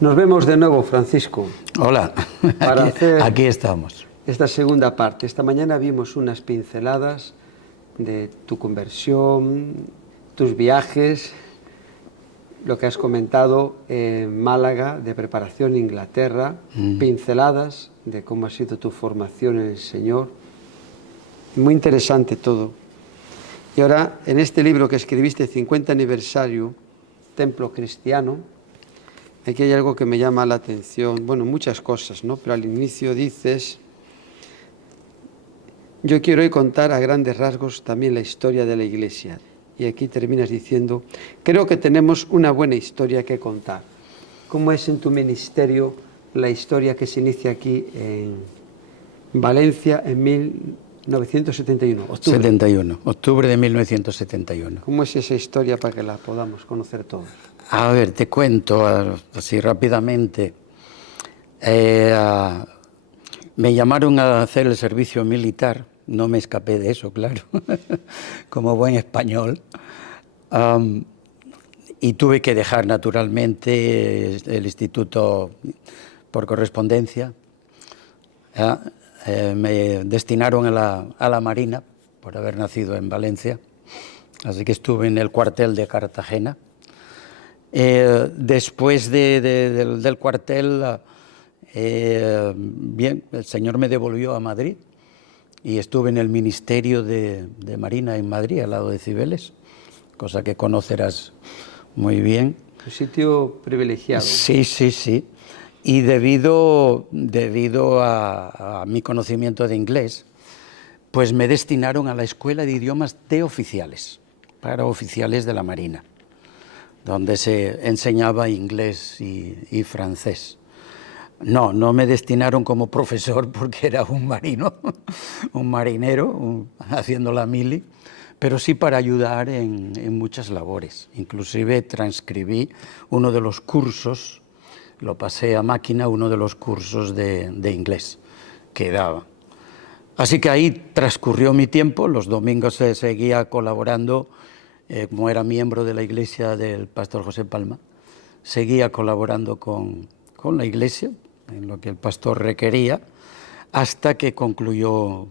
Nos vemos de nuevo, Francisco. Hola, Para hacer aquí estamos. Esta segunda parte. Esta mañana vimos unas pinceladas de tu conversión, tus viajes, lo que has comentado en Málaga, de preparación en Inglaterra, pinceladas de cómo ha sido tu formación en el Señor. Muy interesante todo. Y ahora, en este libro que escribiste, 50 aniversario, Templo Cristiano, aquí hay algo que me llama la atención, bueno, muchas cosas, ¿no? Pero al inicio dices, yo quiero hoy contar a grandes rasgos también la historia de la Iglesia. Y aquí terminas diciendo, creo que tenemos una buena historia que contar. ¿Cómo es en tu ministerio la historia que se inicia aquí en Valencia en 1971? Octubre de 1971. ¿Cómo es esa historia para que la podamos conocer todos? A ver, te cuento así rápidamente. Me llamaron a hacer el servicio militar, no me escapé de eso, claro, como buen español. Y tuve que dejar naturalmente el instituto por correspondencia. Me destinaron a la Marina por haber nacido en Valencia, así que estuve en el cuartel de Cartagena. Después del cuartel, bien, el Señor me devolvió a Madrid y estuve en el Ministerio de Marina en Madrid, al lado de Cibeles, cosa que conocerás muy bien. Un sitio privilegiado. Sí, sí, sí. Y debido a mi conocimiento de inglés, pues me destinaron a la Escuela de Idiomas de Oficiales, para oficiales de la Marina, donde se enseñaba inglés y francés. No me destinaron como profesor porque era un marino, un marinero, haciendo la mili, pero sí para ayudar en muchas labores. Inclusive transcribí uno de los cursos, lo pasé a máquina, uno de los cursos de inglés que daba. Así que ahí transcurrió mi tiempo, los domingos seguía colaborando. Como era miembro de la iglesia del pastor José Palma, seguía colaborando con la iglesia en lo que el pastor requería, hasta que concluyó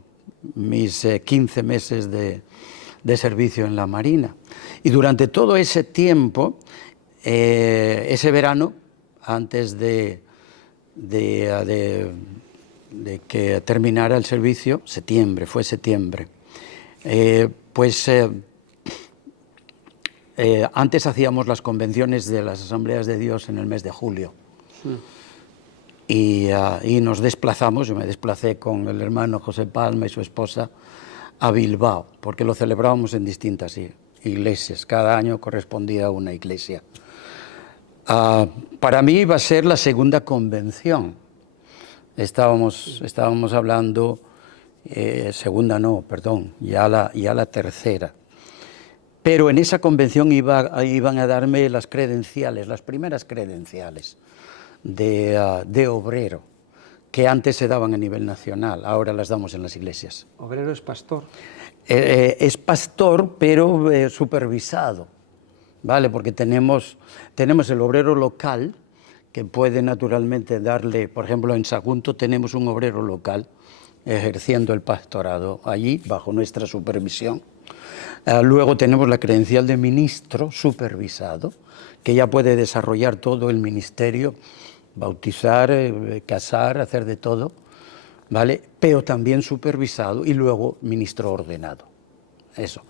mis 15 meses de servicio en la Marina. Y durante todo ese tiempo, ese verano, antes de que terminara el servicio, fue septiembre, antes hacíamos las convenciones de las Asambleas de Dios en el mes de julio. Y nos desplazamos, yo me desplacé con el hermano José Palma y su esposa a Bilbao, porque lo celebrábamos en distintas iglesias, cada año correspondía a una iglesia. Para mí iba a ser la segunda convención. Estábamos hablando, ya la tercera. Pero en esa convención iban a darme las credenciales, las primeras credenciales de obrero, que antes se daban a nivel nacional, ahora las damos en las iglesias. ¿Obrero es pastor? Es pastor, pero supervisado, ¿vale? Porque tenemos el obrero local, que puede naturalmente darle, por ejemplo, en Sagunto tenemos un obrero local ejerciendo el pastorado allí, bajo nuestra supervisión. Luego tenemos la credencial de ministro supervisado, que ya puede desarrollar todo el ministerio, bautizar, casar, hacer de todo, ¿vale? Pero también supervisado, y luego ministro ordenado. Eso.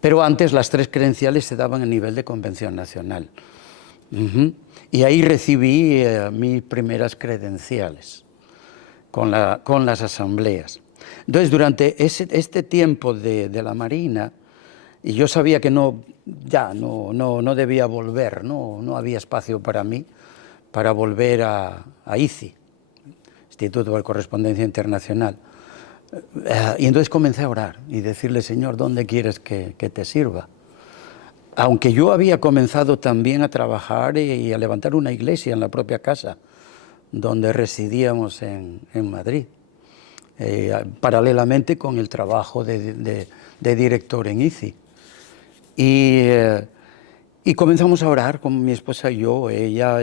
Pero antes las 3 credenciales se daban a nivel de Convención Nacional. Y ahí recibí mis primeras credenciales con las asambleas. Entonces, durante este tiempo de la Marina, y yo sabía que no debía volver, no había espacio para mí para volver a ICI, Instituto de Correspondencia Internacional. Y entonces comencé a orar y decirle, Señor, ¿dónde quieres que te sirva? Aunque yo había comenzado también a trabajar y a levantar una iglesia en la propia casa donde residíamos en Madrid, paralelamente con el trabajo de director en ICI. Y comenzamos a orar con mi esposa y yo, ella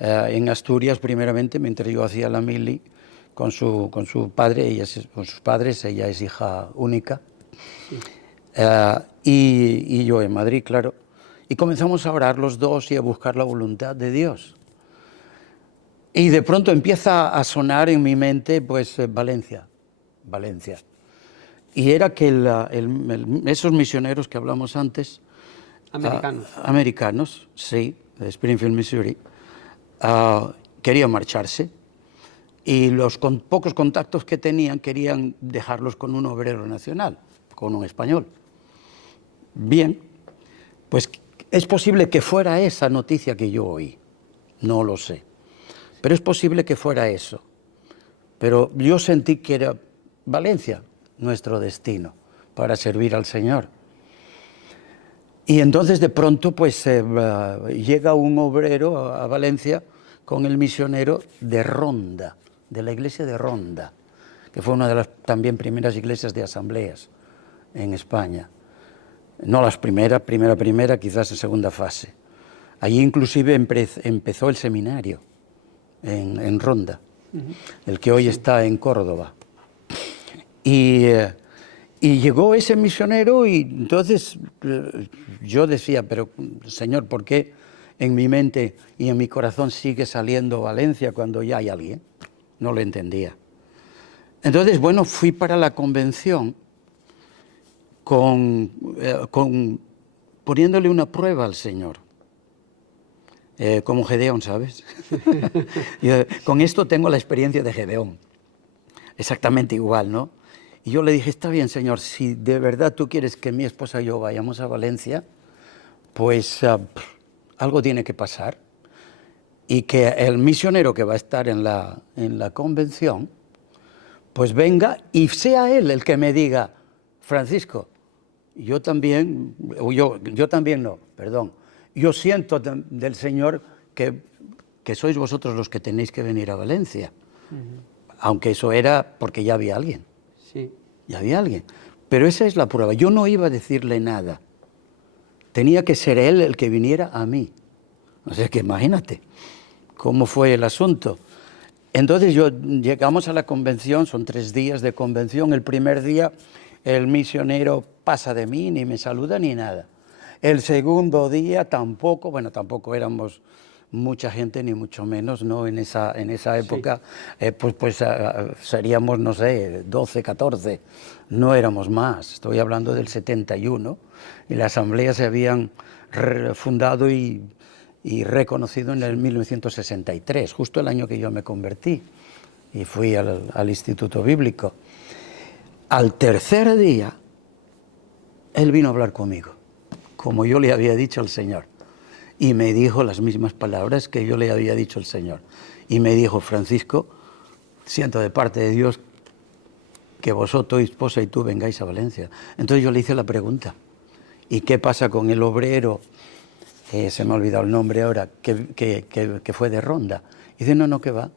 en Asturias primeramente, mientras yo hacía la mili con su padre, con sus padres, ella es hija única. Sí. Y yo en Madrid, claro. Y comenzamos a orar los dos y a buscar la voluntad de Dios. Y de pronto empieza a sonar en mi mente, pues, Valencia. Y era que esos misioneros que hablamos antes, americanos, sí, de Springfield, Missouri, querían marcharse. Y los pocos contactos que tenían querían dejarlos con un obrero nacional, con un español. Bien, pues es posible que fuera esa noticia que yo oí, no lo sé, pero es posible que fuera eso. Pero yo sentí que era Valencia nuestro destino para servir al Señor. Y entonces de pronto pues llega un obrero a Valencia con el misionero de Ronda, de la iglesia de Ronda, que fue una de las también primeras iglesias de asambleas en España. No las primera, quizás en segunda fase. Allí inclusive empezó el seminario en Ronda, el que hoy está en Córdoba. Y llegó ese misionero y entonces yo decía, pero Señor, ¿por qué en mi mente y en mi corazón sigue saliendo Valencia cuando ya hay alguien? No lo entendía. Entonces, bueno, fui para la convención poniéndole una prueba al Señor, como Gedeón, ¿sabes? Con esto tengo la experiencia de Gedeón, exactamente igual, ¿no? Y yo le dije, está bien, Señor, si de verdad tú quieres que mi esposa y yo vayamos a Valencia, pues algo tiene que pasar. Y que el misionero que va a estar en la convención, pues venga y sea él el que me diga, Francisco, yo también yo siento del Señor que sois vosotros los que tenéis que venir a Valencia. Aunque eso era porque ya había alguien. Sí. Ya había alguien. Pero esa es la prueba. Yo no iba a decirle nada. Tenía que ser él el que viniera a mí. O sea que imagínate cómo fue el asunto. Entonces llegamos a la convención, son 3 días de convención. El primer día el misionero pasa de mí, ni me saluda ni nada. El segundo día tampoco éramos mucha gente, ni mucho menos, ¿no? En esa época, sí. Pues seríamos, no sé, 12, 14, no éramos más. Estoy hablando del 71, y la asamblea se habían fundado y reconocido en el 1963, justo el año que yo me convertí y fui al Instituto Bíblico. Al tercer día, él vino a hablar conmigo, como yo le había dicho al Señor, y me dijo las mismas palabras que yo le había dicho al Señor. Y me dijo, Francisco, siento de parte de Dios que vosotros, esposa y tú, vengáis a Valencia. Entonces yo le hice la pregunta, ¿y qué pasa con el obrero? Se me ha olvidado el nombre ahora, que fue de Ronda. Y dice, no, que va.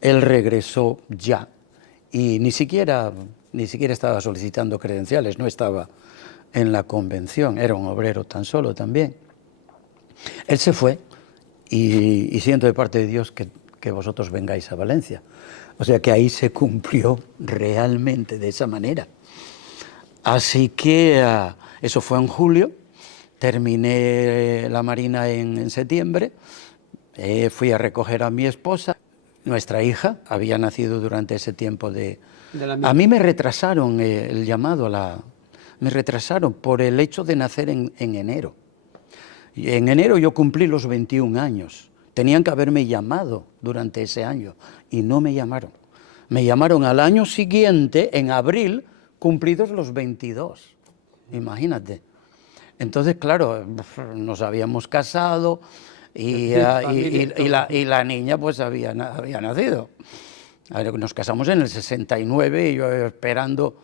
Él regresó ya y ni siquiera ni siquiera estaba solicitando credenciales, no estaba en la convención, era un obrero tan solo también. Él se fue y siento de parte de Dios que vosotros vengáis a Valencia. O sea que ahí se cumplió realmente de esa manera. Así que eso fue en julio, terminé la Marina en septiembre, fui a recoger a mi esposa. Nuestra hija había nacido durante ese tiempo A mí me retrasaron el llamado Me retrasaron por el hecho de nacer en enero. Y en enero yo cumplí los 21 años. Tenían que haberme llamado durante ese año y no me llamaron. Me llamaron al año siguiente, en abril, cumplidos los 22. Imagínate. Entonces, claro, nos habíamos casado y la niña pues había nacido. Nos casamos en el 69 y yo esperando,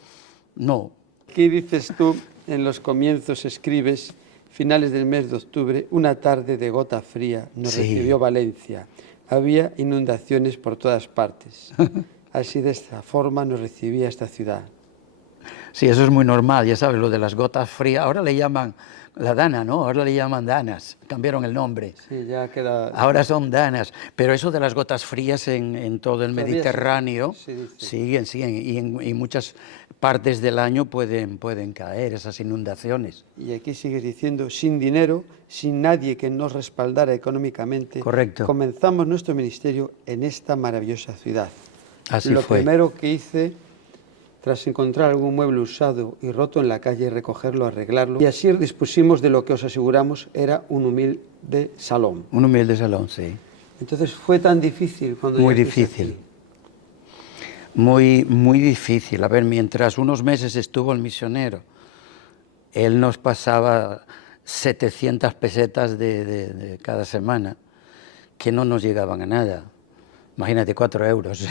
no. ¿Qué dices tú? En los comienzos escribes, finales del mes de octubre, una tarde de gota fría nos recibió Valencia. Había inundaciones por todas partes. Así de esta forma nos recibía esta ciudad. Sí, eso es muy normal, ya sabes, lo de las gotas frías. Ahora le llaman la dana, ¿no? Ahora le llaman danas, cambiaron el nombre. Sí, ya queda... Ahora son danas, pero eso de las gotas frías en todo el Mediterráneo siguen, y en muchas partes del año pueden caer esas inundaciones. Y aquí sigues diciendo, sin dinero, sin nadie que nos respaldara económicamente, correcto, comenzamos nuestro ministerio en esta maravillosa ciudad. Así Lo fue. primero que hice, tras encontrar algún mueble usado y roto en la calle, recogerlo, arreglarlo, y así dispusimos de lo que os aseguramos era un humilde salón. Un humilde salón, sí. Entonces fue tan difícil cuando... Muy difícil. Muy difícil. A ver, mientras unos meses estuvo el misionero, él nos pasaba 700 pesetas de cada semana, que no nos llegaban a nada. Imagínate, 4 euros.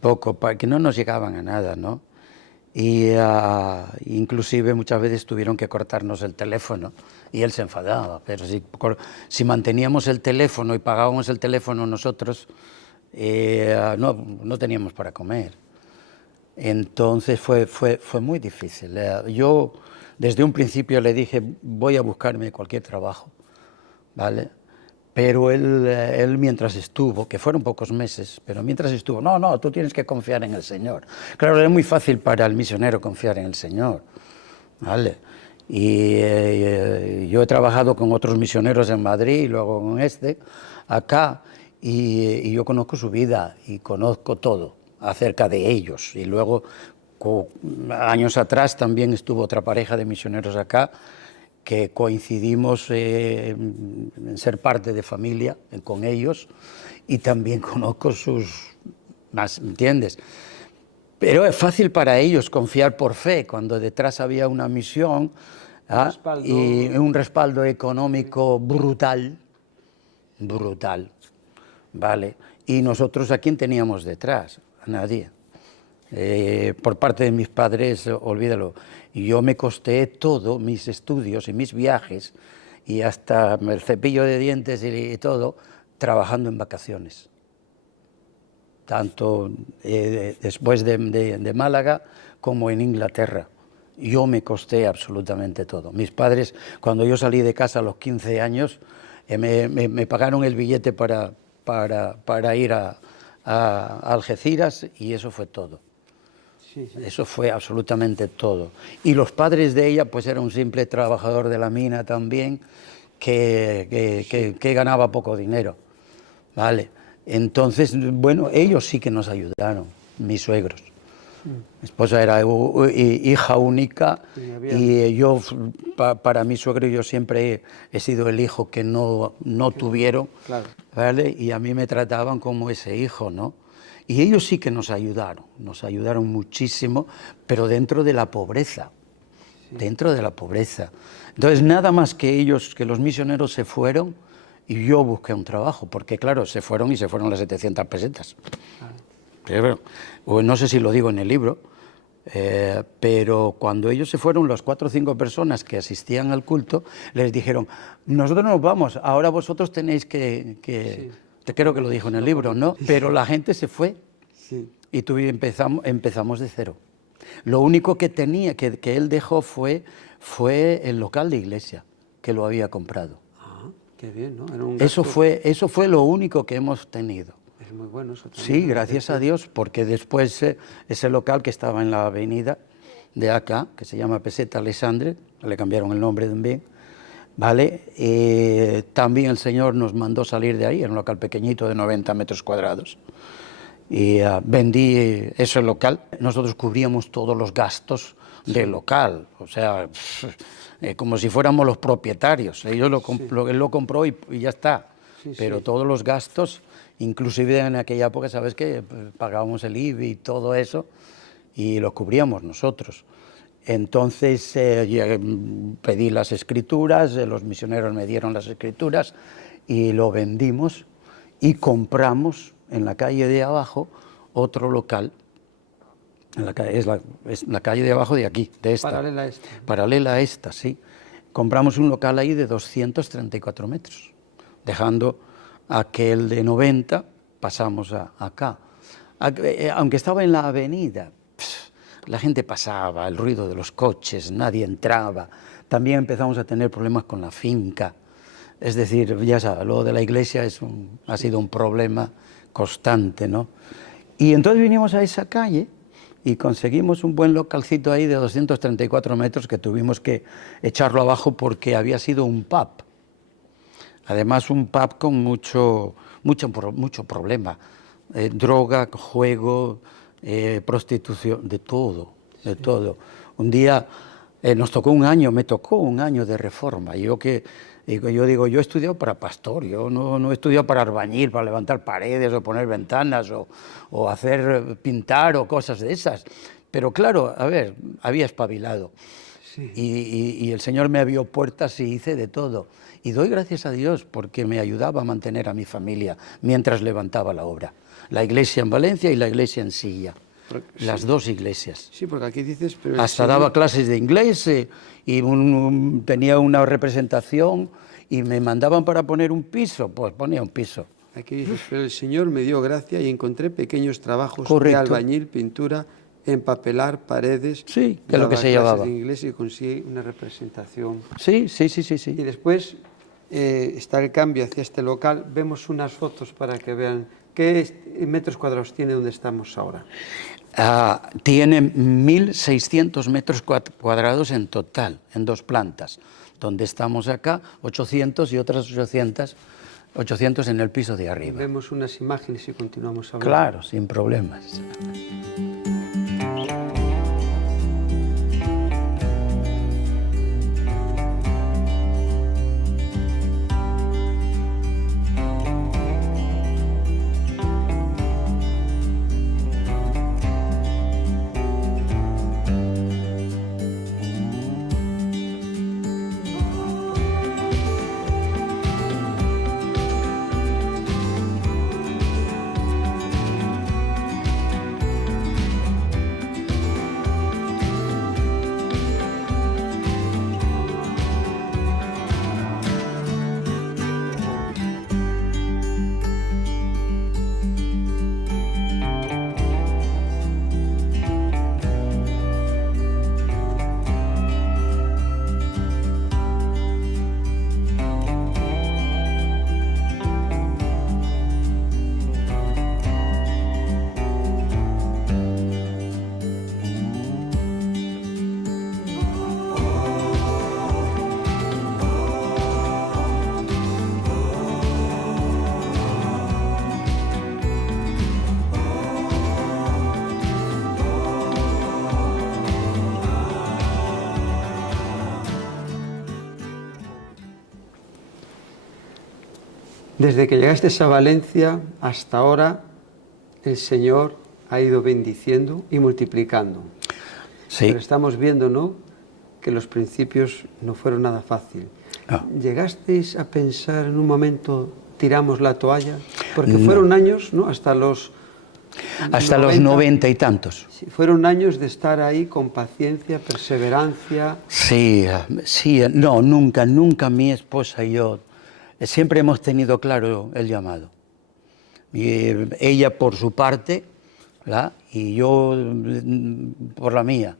Poco, que no nos llegaban a nada, ¿no? Y inclusive muchas veces tuvieron que cortarnos el teléfono y él se enfadaba, pero si manteníamos el teléfono y pagábamos el teléfono nosotros, no teníamos para comer. Entonces fue muy difícil. Yo desde un principio le dije, voy a buscarme cualquier trabajo, ¿vale? Pero él mientras estuvo, que fueron pocos meses, pero mientras estuvo, no, tú tienes que confiar en el Señor. Claro, es muy fácil para el misionero confiar en el Señor, ¿vale? Y yo he trabajado con otros misioneros en Madrid y luego con acá, y yo conozco su vida y conozco todo acerca de ellos. Y luego, años atrás, también estuvo otra pareja de misioneros acá, que coincidimos en ser parte de familia con ellos y también conozco ¿me entiendes? Pero es fácil para ellos confiar por fe cuando detrás había una misión y un respaldo económico brutal, ¿vale? Y nosotros, ¿a quién teníamos detrás? A nadie. Por parte de mis padres, olvídalo. Y yo me costeé todo, mis estudios y mis viajes, y hasta el cepillo de dientes y todo, trabajando en vacaciones. Tanto después de Málaga como en Inglaterra. Yo me costeé absolutamente todo. Mis padres, cuando yo salí de casa a los 15 años, me pagaron el billete para ir a Algeciras, y eso fue todo. Eso fue absolutamente todo. Y los padres de ella, pues era un simple trabajador de la mina también, que ganaba poco dinero, ¿vale? Entonces, bueno, ellos sí que nos ayudaron, mis suegros. Mi esposa era hija única y yo, para mi suegro, yo siempre he sido el hijo que no tuvieron, ¿vale? Y a mí me trataban como ese hijo, ¿no? Y ellos sí que nos ayudaron muchísimo, pero dentro de la pobreza, dentro de la pobreza. Entonces, nada más que los misioneros se fueron, y yo busqué un trabajo, porque claro, se fueron las 700 pesetas. Pero, no sé si lo digo en el libro, pero cuando ellos se fueron, las 4 o 5 personas que asistían al culto, les dijeron, nosotros nos vamos, ahora vosotros tenéis que creo que lo dijo en el libro, ¿no? Pero la gente se fue. Sí. Y empezamos de cero. Lo único que tenía, que él dejó fue el local de iglesia, que lo había comprado. Ah, qué bien, ¿no? Era un Eso gasto. fue lo único que hemos tenido. Es muy bueno eso también. Sí, ¿no? gracias a Dios, porque después ese local que estaba en la avenida de acá, que se llama Peseta Alexandre, le cambiaron el nombre también, ¿vale? También el Señor nos mandó salir de ahí, era un local pequeñito de 90 metros cuadrados. Y vendí ese local. Nosotros cubríamos todos los gastos del local, o sea, como si fuéramos los propietarios. Él lo compró y ya está. Pero todos los gastos, inclusive en aquella época, ¿sabes qué? Pagábamos el IBI y todo eso, y lo cubríamos nosotros. Entonces pedí las escrituras, los misioneros me dieron las escrituras y lo vendimos y compramos en la calle de abajo otro local. Es la calle de abajo de aquí, de esta. Paralela a esta. Paralela a esta, sí. Compramos un local ahí de 234 metros. Dejando aquel de 90, pasamos acá. Aunque estaba en la avenida, la gente pasaba, el ruido de los coches, nadie entraba. También empezamos a tener problemas con la finca. Es decir, ya sabes, lo de la iglesia ha sido un problema constante, ¿no? Y entonces vinimos a esa calle y conseguimos un buen localcito ahí de 234 metros que tuvimos que echarlo abajo porque había sido un pub. Además, un pub con mucho problema. Droga, juego, prostitución, de todo. Un día me tocó un año de reforma. Yo he estudiado para pastor, yo no he estudiado para albañil, para levantar paredes o poner ventanas o hacer pintar o cosas de esas. Pero claro, a ver, había espabilado. Sí. Y el Señor me abrió puertas y hice de todo. Y doy gracias a Dios porque me ayudaba a mantener a mi familia mientras levantaba la obra. La iglesia en Valencia y la iglesia en Silla. Las dos iglesias. Sí, porque aquí dices... Pero hasta daba clases de inglés y tenía una representación y me mandaban para poner un piso, pues ponía un piso. Aquí dices, pero el Señor me dio gracia y encontré pequeños trabajos Correcto. de albañil, pintura, empapelar paredes. Sí, que es lo que se llevaba. En inglés y conseguí una representación. Sí. Y después está el cambio hacia este local. Vemos unas fotos para que vean qué metros cuadrados tiene donde estamos ahora. Tiene 1.600 metros cuadrados en total, en dos plantas. Donde estamos acá, 800 y otras 800 en el piso de arriba. Vemos unas imágenes y continuamos hablando. Claro, sin problemas. Desde que llegaste a Valencia hasta ahora, el Señor ha ido bendiciendo y multiplicando. Sí. Pero estamos viendo, ¿no?, que los principios no fueron nada fácil. No. ¿Llegasteis a pensar en un momento, tiramos la toalla? Porque fueron años, ¿no?, hasta los 90 y tantos. Sí, fueron años de estar ahí con paciencia, perseverancia. Sí, no, nunca mi esposa y yo siempre hemos tenido claro el llamado. Y ella, por su parte, ¿verdad? Y yo por la mía.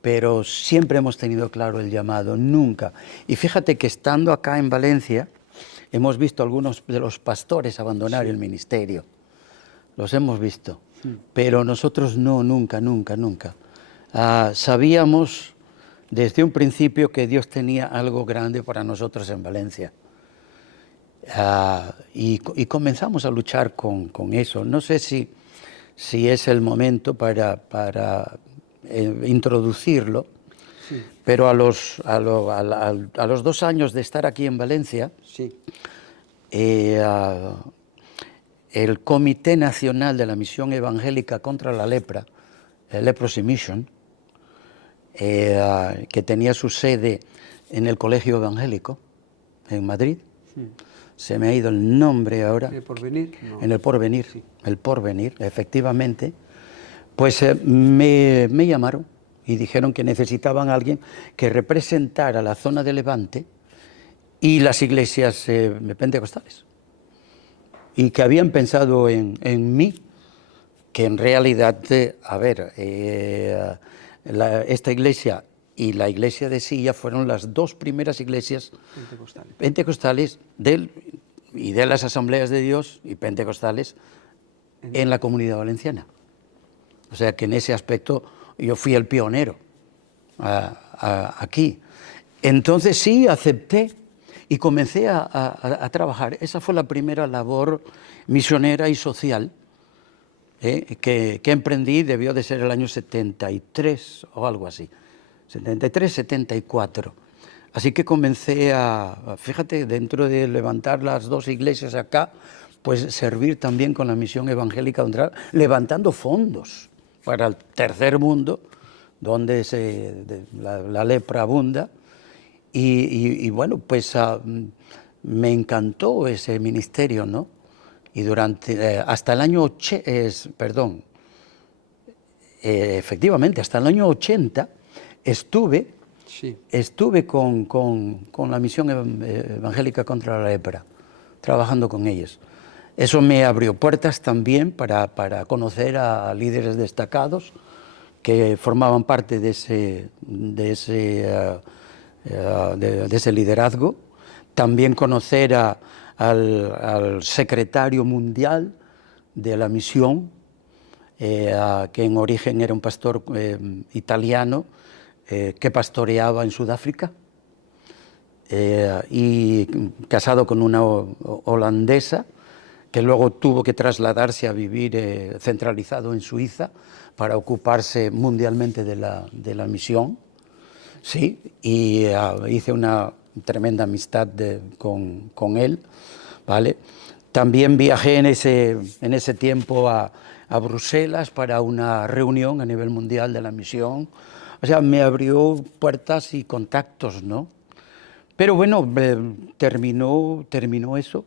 Pero siempre hemos tenido claro el llamado, nunca. Y fíjate que estando acá en Valencia, hemos visto algunos de los pastores abandonar el ministerio. Los hemos visto. Pero nosotros no, nunca, nunca, nunca. Sabíamos desde un principio que Dios tenía algo grande para nosotros en Valencia. Y comenzamos a luchar con eso. No sé si es el momento para introducirlo, Sí, pero a los 2 años de estar aquí en Valencia, sí, el Comité Nacional de la Misión Evangélica contra la Lepra, el Leprosy Mission, que tenía su sede en el Colegio Evangélico, en Madrid, se me ha ido el nombre ahora. ¿El Porvenir? No. En el Porvenir, Sí. el Porvenir, efectivamente. Pues me llamaron y dijeron que necesitaban a alguien que representara la zona de Levante y las iglesias pentecostales. Y que habían pensado en mí, que en realidad, esta iglesia y la iglesia de Silla fueron las 2 primeras iglesias pentecostales y de las asambleas de Dios y pentecostales en la Comunidad Valenciana. O sea que en ese aspecto yo fui el pionero aquí. Entonces sí, acepté y comencé a trabajar. Esa fue la primera labor misionera y social que emprendí. Debió de ser el año 73 o algo así, 73, 74. Así que comencé fíjate, dentro de levantar las 2 iglesias acá, pues servir también con la misión evangélica, levantando fondos para el tercer mundo, donde la lepra abunda. Y bueno, pues me encantó ese ministerio, ¿no? Y hasta el año, efectivamente, hasta el año 80 estuve con la misión evangélica contra la lepra, trabajando con ellos. Eso me abrió puertas también para conocer a líderes destacados que formaban parte de ese liderazgo. También conocer al secretario mundial de la misión, que en origen era un pastor italiano que pastoreaba en Sudáfrica, y casado con una holandesa, que luego tuvo que trasladarse a vivir centralizado en Suiza para ocuparse mundialmente de la misión. Sí, y hice una tremenda amistad con él, ¿vale? También viajé en ese tiempo a Bruselas para una reunión a nivel mundial de la misión. O sea, me abrió puertas y contactos, ¿no? Pero bueno, terminó eso.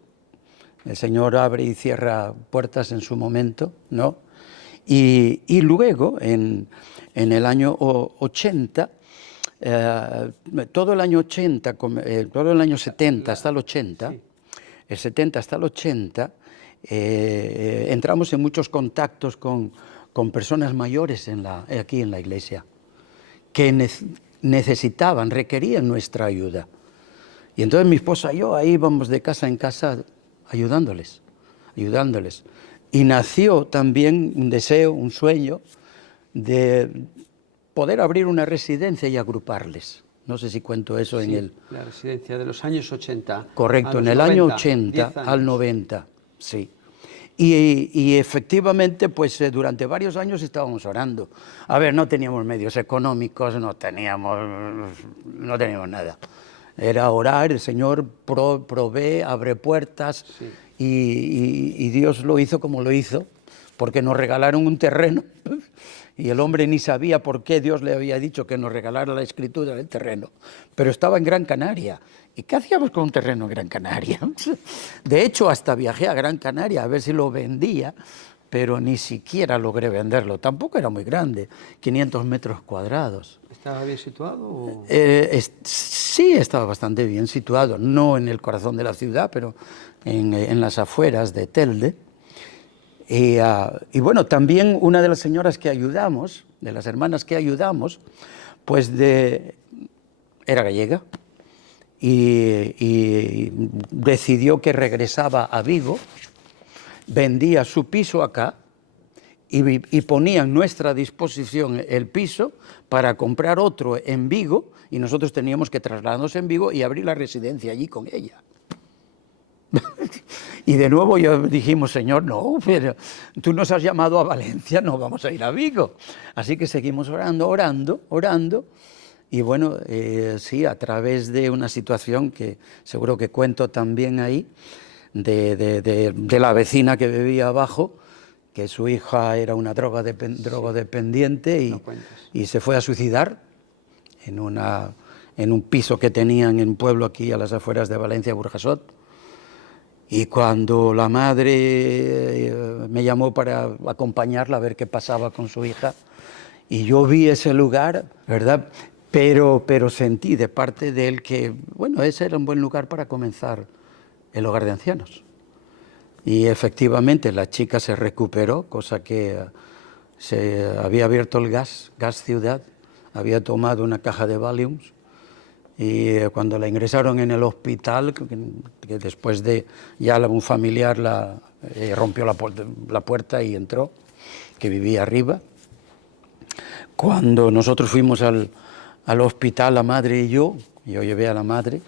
El Señor abre y cierra puertas en su momento, ¿no? Y luego, en el año 80, todo el año 70 hasta el 80, sí. El 70 hasta el 80, entramos en muchos contactos con personas mayores aquí en la iglesia, que necesitaban, requerían nuestra ayuda. Y entonces mi esposa y yo ahí íbamos de casa en casa ayudándoles. Y nació también un deseo, un sueño de poder abrir una residencia y agruparles. No sé si cuento eso sí, en el... La residencia de los años 80. Correcto, en el 90, año 80 al 90, sí. Y efectivamente, pues durante varios años estábamos orando. A ver, no teníamos medios económicos, no teníamos nada. Era orar, el Señor provee, abre puertas, sí. Y Dios lo hizo como lo hizo, porque nos regalaron un terreno y el hombre ni sabía por qué Dios le había dicho que nos regalara la escritura del terreno, pero estaba en Gran Canaria. ¿Y qué hacíamos con un terreno en Gran Canaria? De hecho, hasta viajé a Gran Canaria a ver si lo vendía, pero ni siquiera logré venderlo. Tampoco era muy grande, 500 metros cuadrados. ¿Estaba bien situado? ¿O? Sí, estaba bastante bien situado, no en el corazón de la ciudad, pero en las afueras de Telde. Y bueno, también una de las señoras que ayudamos, de las hermanas que ayudamos, pues era gallega y decidió que regresaba a Vigo, vendía su piso acá y ponía en nuestra disposición el piso para comprar otro en Vigo, y nosotros teníamos que trasladarnos en Vigo y abrir la residencia allí con ella. Y de nuevo yo dijimos, Señor, no, pero tú nos has llamado a Valencia, no vamos a ir a Vigo. Así que seguimos orando. Y bueno, sí, a través de una situación que seguro que cuento también ahí, de la vecina que vivía abajo, que su hija era una drogodependiente y se fue a suicidar en un piso que tenían en un pueblo aquí a las afueras de Valencia, Burjasot. Y cuando la madre me llamó para acompañarla a ver qué pasaba con su hija, y yo vi ese lugar, ¿verdad? Pero sentí de parte de él que, bueno, ese era un buen lugar para comenzar el hogar de ancianos. Y efectivamente la chica se recuperó, cosa que se había abierto el gas Ciudad, había tomado una caja de Valiums, y cuando la ingresaron en el hospital, que después de ya un familiar rompió la puerta y entró, que vivía arriba. Cuando nosotros fuimos al hospital, la madre y yo llevé a la madre,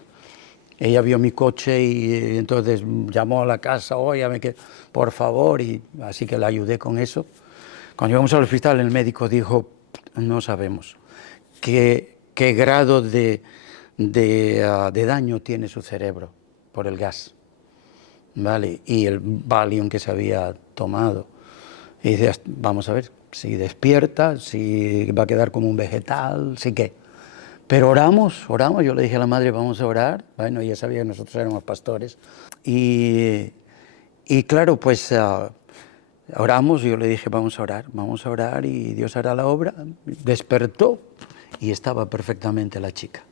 ella vio mi coche y entonces llamó a la casa, óyame, que por favor, y así que la ayudé con eso. Cuando llegamos al hospital, el médico dijo, no sabemos qué grado de daño tiene su cerebro por el gas, ¿vale? Y el Valium que se había tomado. Y dice, vamos a ver, si despierta, si va a quedar como un vegetal, sí que. Pero oramos, yo le dije a la madre, vamos a orar. Bueno, ella sabía que nosotros éramos pastores. Y claro, pues oramos, y yo le dije, vamos a orar y Dios hará la obra. Despertó y estaba perfectamente la chica.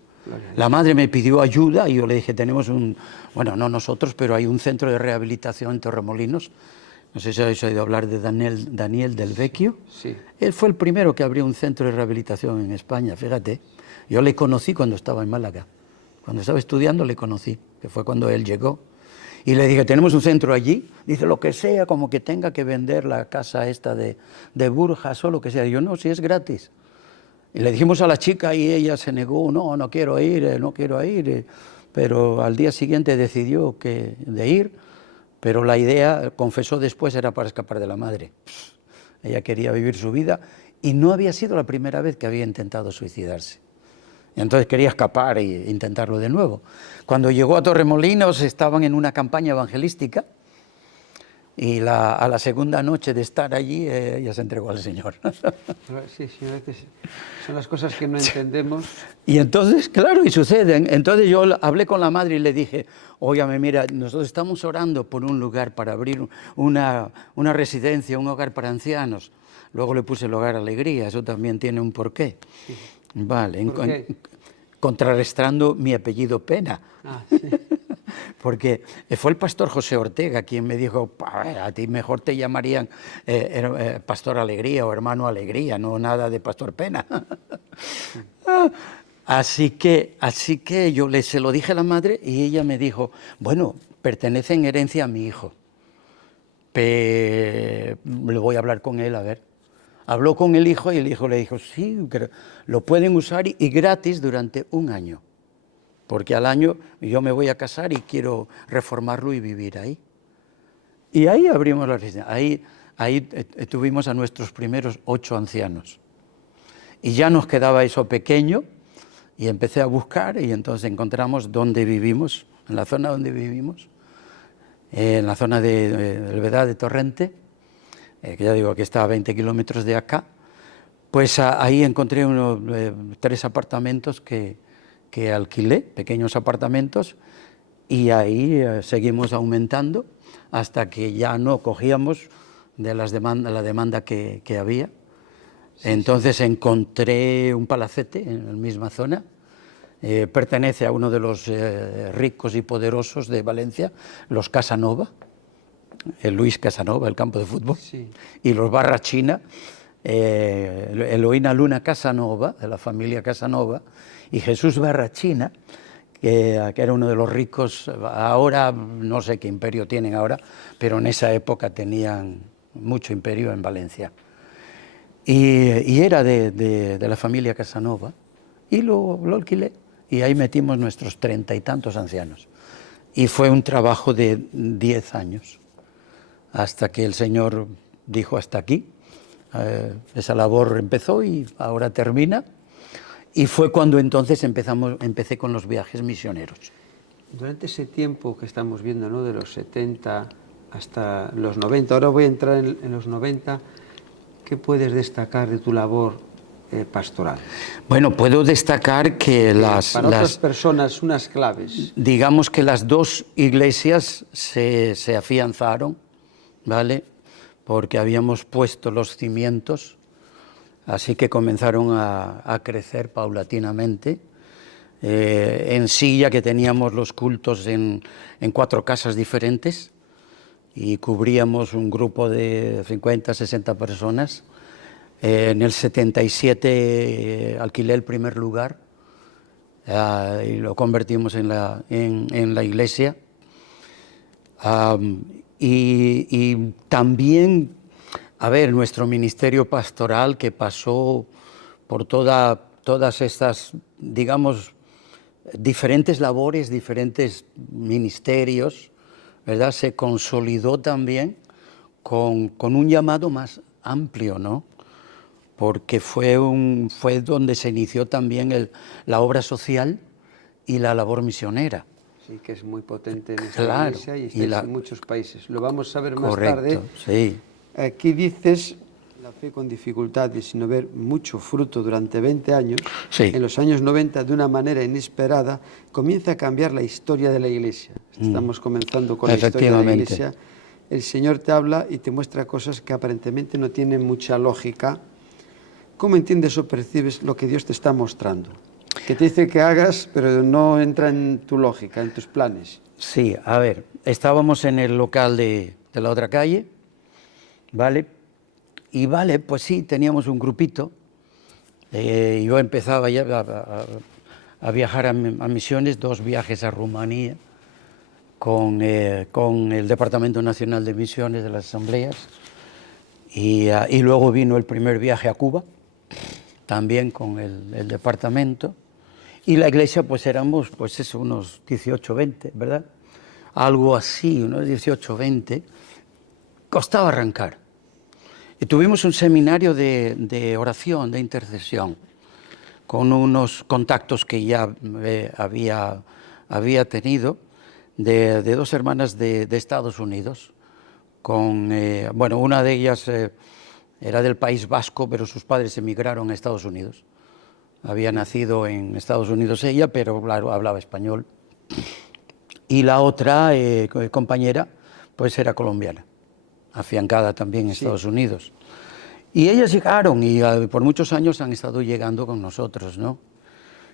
La madre me pidió ayuda y yo le dije, tenemos bueno, no nosotros, pero hay un centro de rehabilitación en Torremolinos. No sé si habéis oído hablar de Daniel Del Vecchio. Sí. Él fue el primero que abrió un centro de rehabilitación en España, fíjate. Yo le conocí cuando estaba en Málaga. Cuando estaba estudiando le conocí, que fue cuando él llegó. Y le dije, tenemos un centro allí. Dice, lo que sea, como que tenga que vender la casa esta de Burjas o lo que sea. Y yo, no, si es gratis. Y le dijimos a la chica y ella se negó, no quiero ir. Pero al día siguiente decidió de ir, pero la idea, confesó después, era para escapar de la madre. Ella quería vivir su vida y no había sido la primera vez que había intentado suicidarse. Y entonces quería escapar e intentarlo de nuevo. Cuando llegó a Torremolinos estaban en una campaña evangelística y a la segunda noche de estar allí ella se entregó al Señor. Sí, a veces son las cosas que no entendemos. Y entonces, claro, y suceden. Entonces yo hablé con la madre y le dije, óyame, mira, nosotros estamos orando por un lugar para abrir una residencia, un hogar para ancianos. Luego le puse el Hogar Alegría, eso también tiene un porqué. Sí. Vale, ¿Por qué? Contrarrestando mi apellido Pena. Sí. Porque fue el pastor José Ortega quien me dijo, a ti mejor te llamarían Pastor Alegría o Hermano Alegría, no nada de Pastor Pena. Así que yo se lo dije a la madre y ella me dijo, bueno, pertenece en herencia a mi hijo, pero le voy a hablar con él, a ver. Habló con el hijo y el hijo le dijo, sí, lo pueden usar y gratis durante un año. Porque al año yo me voy a casar y quiero reformarlo y vivir ahí. Y ahí abrimos la residencia. Ahí tuvimos a nuestros primeros 8 ancianos. Y ya nos quedaba eso pequeño y empecé a buscar y entonces encontramos dónde vivimos, en la zona donde vivimos, en la zona de Elvedá de Torrente, que ya digo que está a 20 kilómetros de acá. Pues ahí encontré 3 apartamentos que alquilé, pequeños apartamentos, y ahí seguimos aumentando hasta que ya no cogíamos de la demanda que había. Sí, entonces encontré un palacete en la misma zona, pertenece a uno de los ricos y poderosos de Valencia, los Casanova, el Luis Casanova, el campo de fútbol, Sí. y los Barrachina, Eloína Luna Casanova, de la familia Casanova, y Jesús Barrachina, que era uno de los ricos. Ahora no sé qué imperio tienen ahora, pero en esa época tenían mucho imperio en Valencia. Y era de la familia Casanova, y lo alquilé, y ahí metimos nuestros 30 y tantos ancianos. Y fue un trabajo de 10 años, hasta que el Señor dijo hasta aquí. Esa labor empezó y ahora termina. Y fue cuando entonces empecé con los viajes misioneros. Durante ese tiempo que estamos viendo, ¿no?, de los 70 hasta los 90, ahora voy a entrar en los 90, ¿qué puedes destacar de tu labor pastoral? Bueno, puedo destacar que para otras personas, unas claves. Digamos que las dos iglesias se afianzaron, ¿vale? Porque habíamos puesto los cimientos, así que comenzaron a crecer paulatinamente. En Silla, que teníamos los cultos en 4 casas diferentes, y cubríamos un grupo de 50, 60 personas. En el 77 alquilé el primer lugar y lo convertimos en la iglesia. Y también, a ver, nuestro ministerio pastoral, que pasó por todas estas, digamos, diferentes labores, diferentes ministerios, ¿verdad? Se consolidó también con un llamado más amplio, ¿no? Porque fue donde se inició también la obra social y la labor misionera. Sí, que es muy potente en esta iglesia y está en muchos países. Lo vamos a ver más tarde. Sí. Aquí dices, la fe con dificultades, sino ver mucho fruto durante 20 años. Sí. En los años 90, de una manera inesperada, comienza a cambiar la historia de la iglesia. Estamos comenzando con la historia de la iglesia. El Señor te habla y te muestra cosas que aparentemente no tienen mucha lógica. ¿Cómo entiendes o percibes lo que Dios te está mostrando? Que te dice que hagas, pero no entra en tu lógica, en tus planes. Sí, a ver, estábamos en el local de la otra calle, ¿vale? Y vale, pues sí, teníamos un grupito. Yo empezaba ya a viajar a misiones, 2 viajes a Rumanía con el Departamento Nacional de Misiones de las Asambleas. Y luego vino el primer viaje a Cuba, también con el departamento. Y la iglesia, pues éramos, pues eso, unos 18, 20, ¿verdad? Algo así, unos 18, 20. Costaba arrancar. Y tuvimos un seminario de oración, de intercesión, con unos contactos que ya había tenido de 2 hermanas de Estados Unidos. Bueno, una de ellas era del País Vasco, pero sus padres emigraron a Estados Unidos. Había nacido en Estados Unidos ella, pero claro, hablaba español. Y la otra compañera, pues era colombiana, afiancada también en Estados Unidos. Y ellas llegaron y por muchos años han estado llegando con nosotros, ¿no?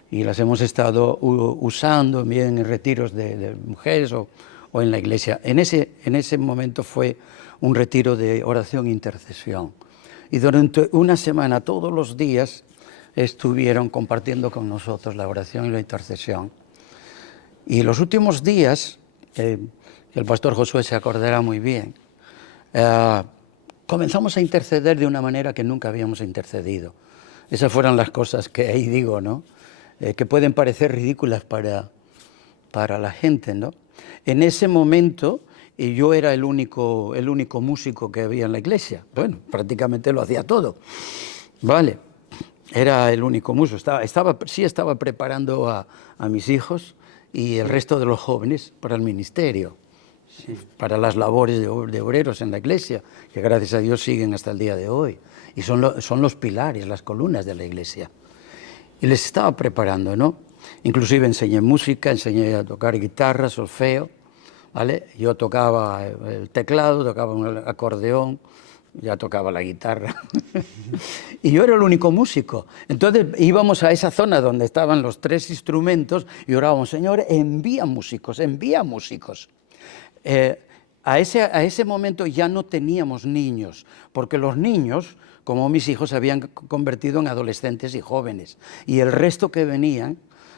Y las hemos estado usando bien en retiros de mujeres o en la iglesia. En ese momento fue un retiro de oración e intercesión. Y durante una semana, todos los días, estuvieron compartiendo con nosotros la oración y la intercesión. Y los últimos días, el pastor Josué se acordará muy bien, comenzamos a interceder de una manera que nunca habíamos intercedido. Esas fueron las cosas que ahí digo, ¿no? Que pueden parecer ridículas para la gente, ¿no? En ese momento yo era el único músico que había en la iglesia. Bueno, prácticamente lo hacía todo, ¿vale? Era el único músico. Estaba preparando a mis hijos y el resto de los jóvenes para el ministerio, para las labores de obreros en la iglesia, que gracias a Dios siguen hasta el día de hoy. Y son los pilares, las columnas de la iglesia. Y les estaba preparando, ¿no? Inclusive enseñé música, enseñé a tocar guitarra, solfeo, ¿vale? Yo tocaba el teclado, tocaba un acordeón, ya tocaba la guitarra. Y yo era el único músico. Entonces íbamos a esa zona donde estaban los 3 instrumentos y orábamos: Señor, envía músicos, envía músicos. A ese momento ya no teníamos niños, porque los niños, como mis hijos, se habían convertido en adolescentes y jóvenes, y el resto que venían,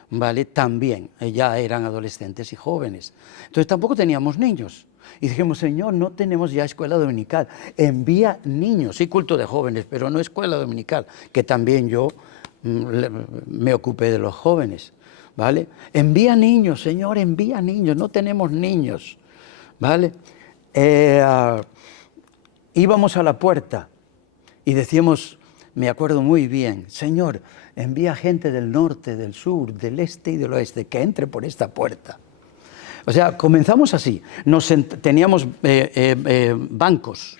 ¿vale?, también ya eran adolescentes y jóvenes. Entonces tampoco teníamos niños. Y dijimos, Señor, no tenemos ya escuela dominical, envía niños, sí, culto de jóvenes, pero no escuela dominical, que también yo me ocupé de los jóvenes, ¿vale? Envía niños, Señor, envía niños, no tenemos niños, ¿vale? Íbamos a la puerta y decíamos, me acuerdo muy bien, Señor, envía gente del norte, del sur, del este y del oeste, que entre por esta puerta. O sea, comenzamos así. Teníamos bancos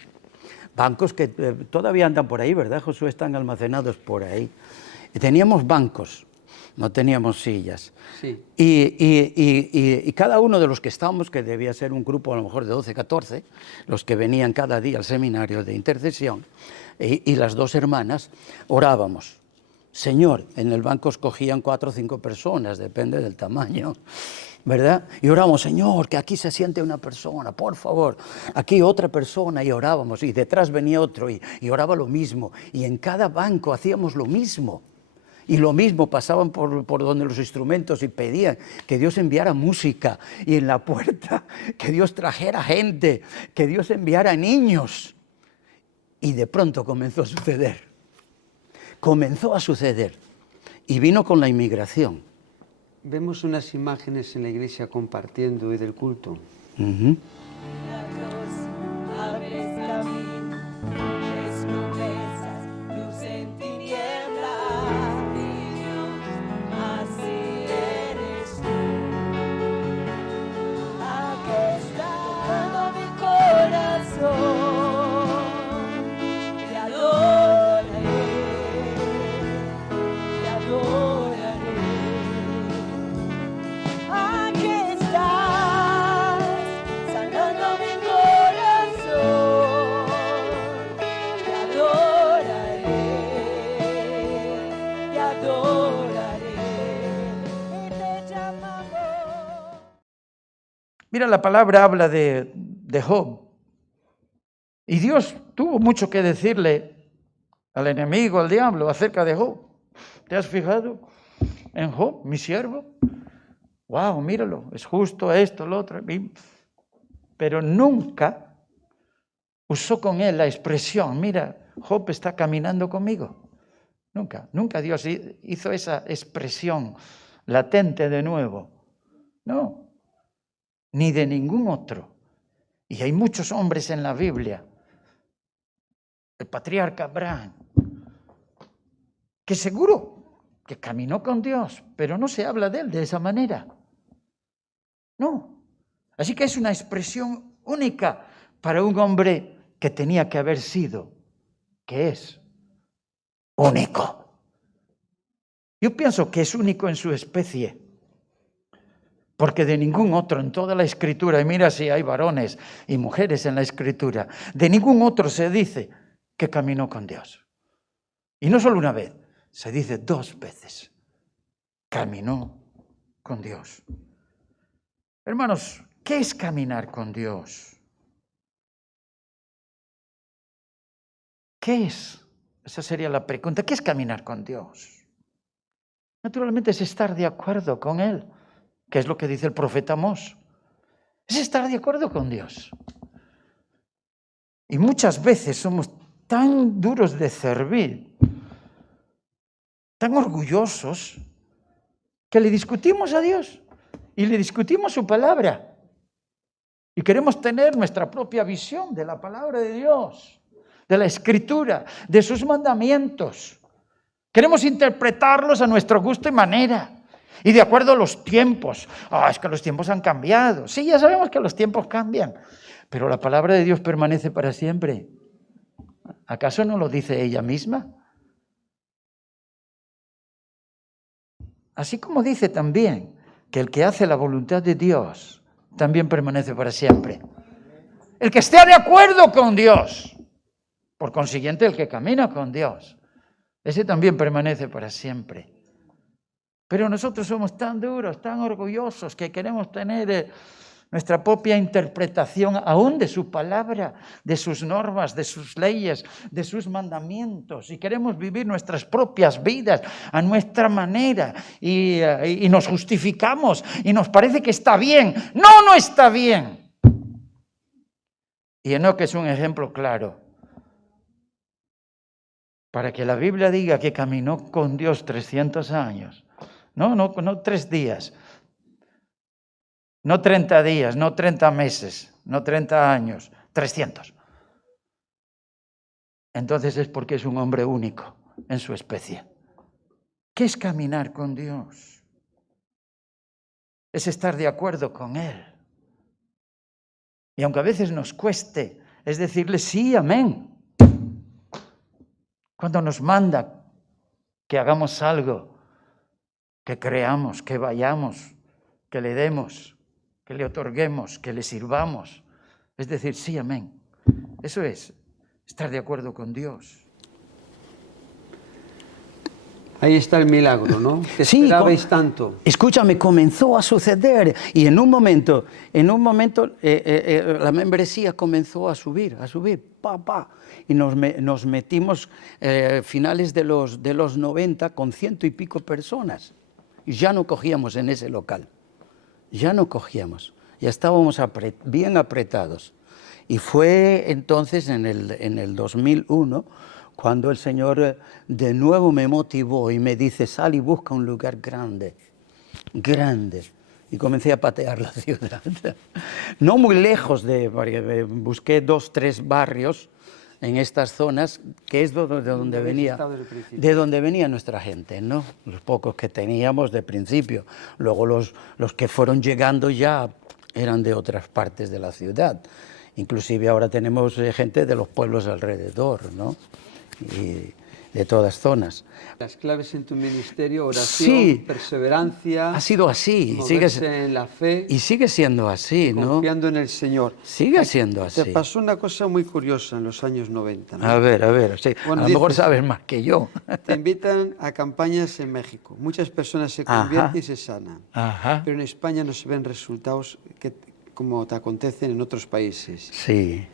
que todavía andan por ahí, ¿verdad, Josué? Están almacenados por ahí. Teníamos bancos, no teníamos sillas. Sí. Y cada uno de los que estábamos, que debía ser un grupo a lo mejor de 12, 14, los que venían cada día al seminario de intercesión, y las dos hermanas, orábamos. Señor, en el banco escogían 4 o 5 personas, depende del tamaño, ¿verdad? Y oramos, Señor, que aquí se siente una persona, por favor, aquí otra persona, y orábamos, y detrás venía otro, y oraba lo mismo, y en cada banco hacíamos lo mismo, y lo mismo, pasaban por donde los instrumentos y pedían que Dios enviara música, y en la puerta que Dios trajera gente, que Dios enviara niños, y de pronto comenzó a suceder. Comenzó a suceder y vino con la inmigración. Vemos unas imágenes en la iglesia compartiendo hoy del culto. Uh-huh. Mira, la palabra habla de Job. Y Dios tuvo mucho que decirle al enemigo, al diablo, acerca de Job. ¿Te has fijado en Job, mi siervo? Wow, míralo, es justo esto, lo otro. Pero nunca usó con él la expresión, mira, Job está caminando conmigo. Nunca Dios hizo esa expresión latente de nuevo. No. Ni de ningún otro. Y hay muchos hombres en la Biblia, el patriarca Abraham, que seguro que caminó con Dios, pero no se habla de él de esa manera. No. Así que es una expresión única para un hombre que tenía que haber sido, que es único. Yo pienso que es único en su especie. Porque de ningún otro en toda la Escritura, y mira si hay varones y mujeres en la Escritura, de ningún otro se dice que caminó con Dios. Y no solo una vez, se dice 2 veces. Caminó con Dios. Hermanos, ¿qué es caminar con Dios? ¿Qué es? Esa sería la pregunta. ¿Qué es caminar con Dios? Naturalmente es estar de acuerdo con Él. ¿Qué es lo que dice el profeta Amós? Es estar de acuerdo con Dios. Y muchas veces somos tan duros de servir, tan orgullosos, que le discutimos a Dios y le discutimos su palabra. Y queremos tener nuestra propia visión de la palabra de Dios, de la Escritura, de sus mandamientos. Queremos interpretarlos a nuestro gusto y manera. Y de acuerdo a los tiempos. Es que los tiempos han cambiado. Sí, ya sabemos que los tiempos cambian. Pero la palabra de Dios permanece para siempre. ¿Acaso no lo dice ella misma? Así como dice también que el que hace la voluntad de Dios también permanece para siempre. El que esté de acuerdo con Dios. Por consiguiente, el que camina con Dios. Ese también permanece para siempre. Pero nosotros somos tan duros, tan orgullosos, que queremos tener nuestra propia interpretación aún de su palabra, de sus normas, de sus leyes, de sus mandamientos. Y queremos vivir nuestras propias vidas a nuestra manera y nos justificamos y nos parece que está bien. No, no está bien. Y Enoc es un ejemplo claro. Para que la Biblia diga que caminó con Dios 300 años. No 3 días. No 30 días, no 30 meses, no 30 años, 300. Entonces es porque es un hombre único en su especie. ¿Qué es caminar con Dios? Es estar de acuerdo con Él. Y aunque a veces nos cueste, es decirle sí, amén. Cuando nos manda que hagamos algo, que creamos, que vayamos, que le demos, que le otorguemos, que le sirvamos. Es decir, sí, amén. Eso es estar de acuerdo con Dios. Ahí está el milagro, ¿no? Que Sí, esperabais tanto. Escúchame, comenzó a suceder y en un momento la membresía comenzó a subir, y nos metimos finales de los 90 con 100 y pico personas y ya no cogíamos en ese local, ya estábamos bien apretados. Y fue entonces en el 2001 cuando el Señor de nuevo me motivó y me dice, sal y busca un lugar grande. Y comencé a patear la ciudad. No muy lejos busqué 2, 3 barrios en estas zonas, que es de donde venía nuestra gente, ¿no? Los pocos que teníamos de principio. Luego los que fueron llegando ya eran de otras partes de la ciudad. Inclusive ahora tenemos gente de los pueblos alrededor, ¿no? Y de todas zonas. Las claves en tu ministerio, oración, sí, perseverancia. Ha sido así. Moverse en la fe. Y sigue siendo así, ¿no? Confiando en el Señor. Sigue siendo así. Te pasó una cosa muy curiosa en los años 90, ¿no? A ver, sí. Bueno, a lo mejor sabes más que yo. Te invitan a campañas en México. Muchas personas se convierten y se sanan. Pero en España no se ven resultados como te acontecen en otros países. Sí.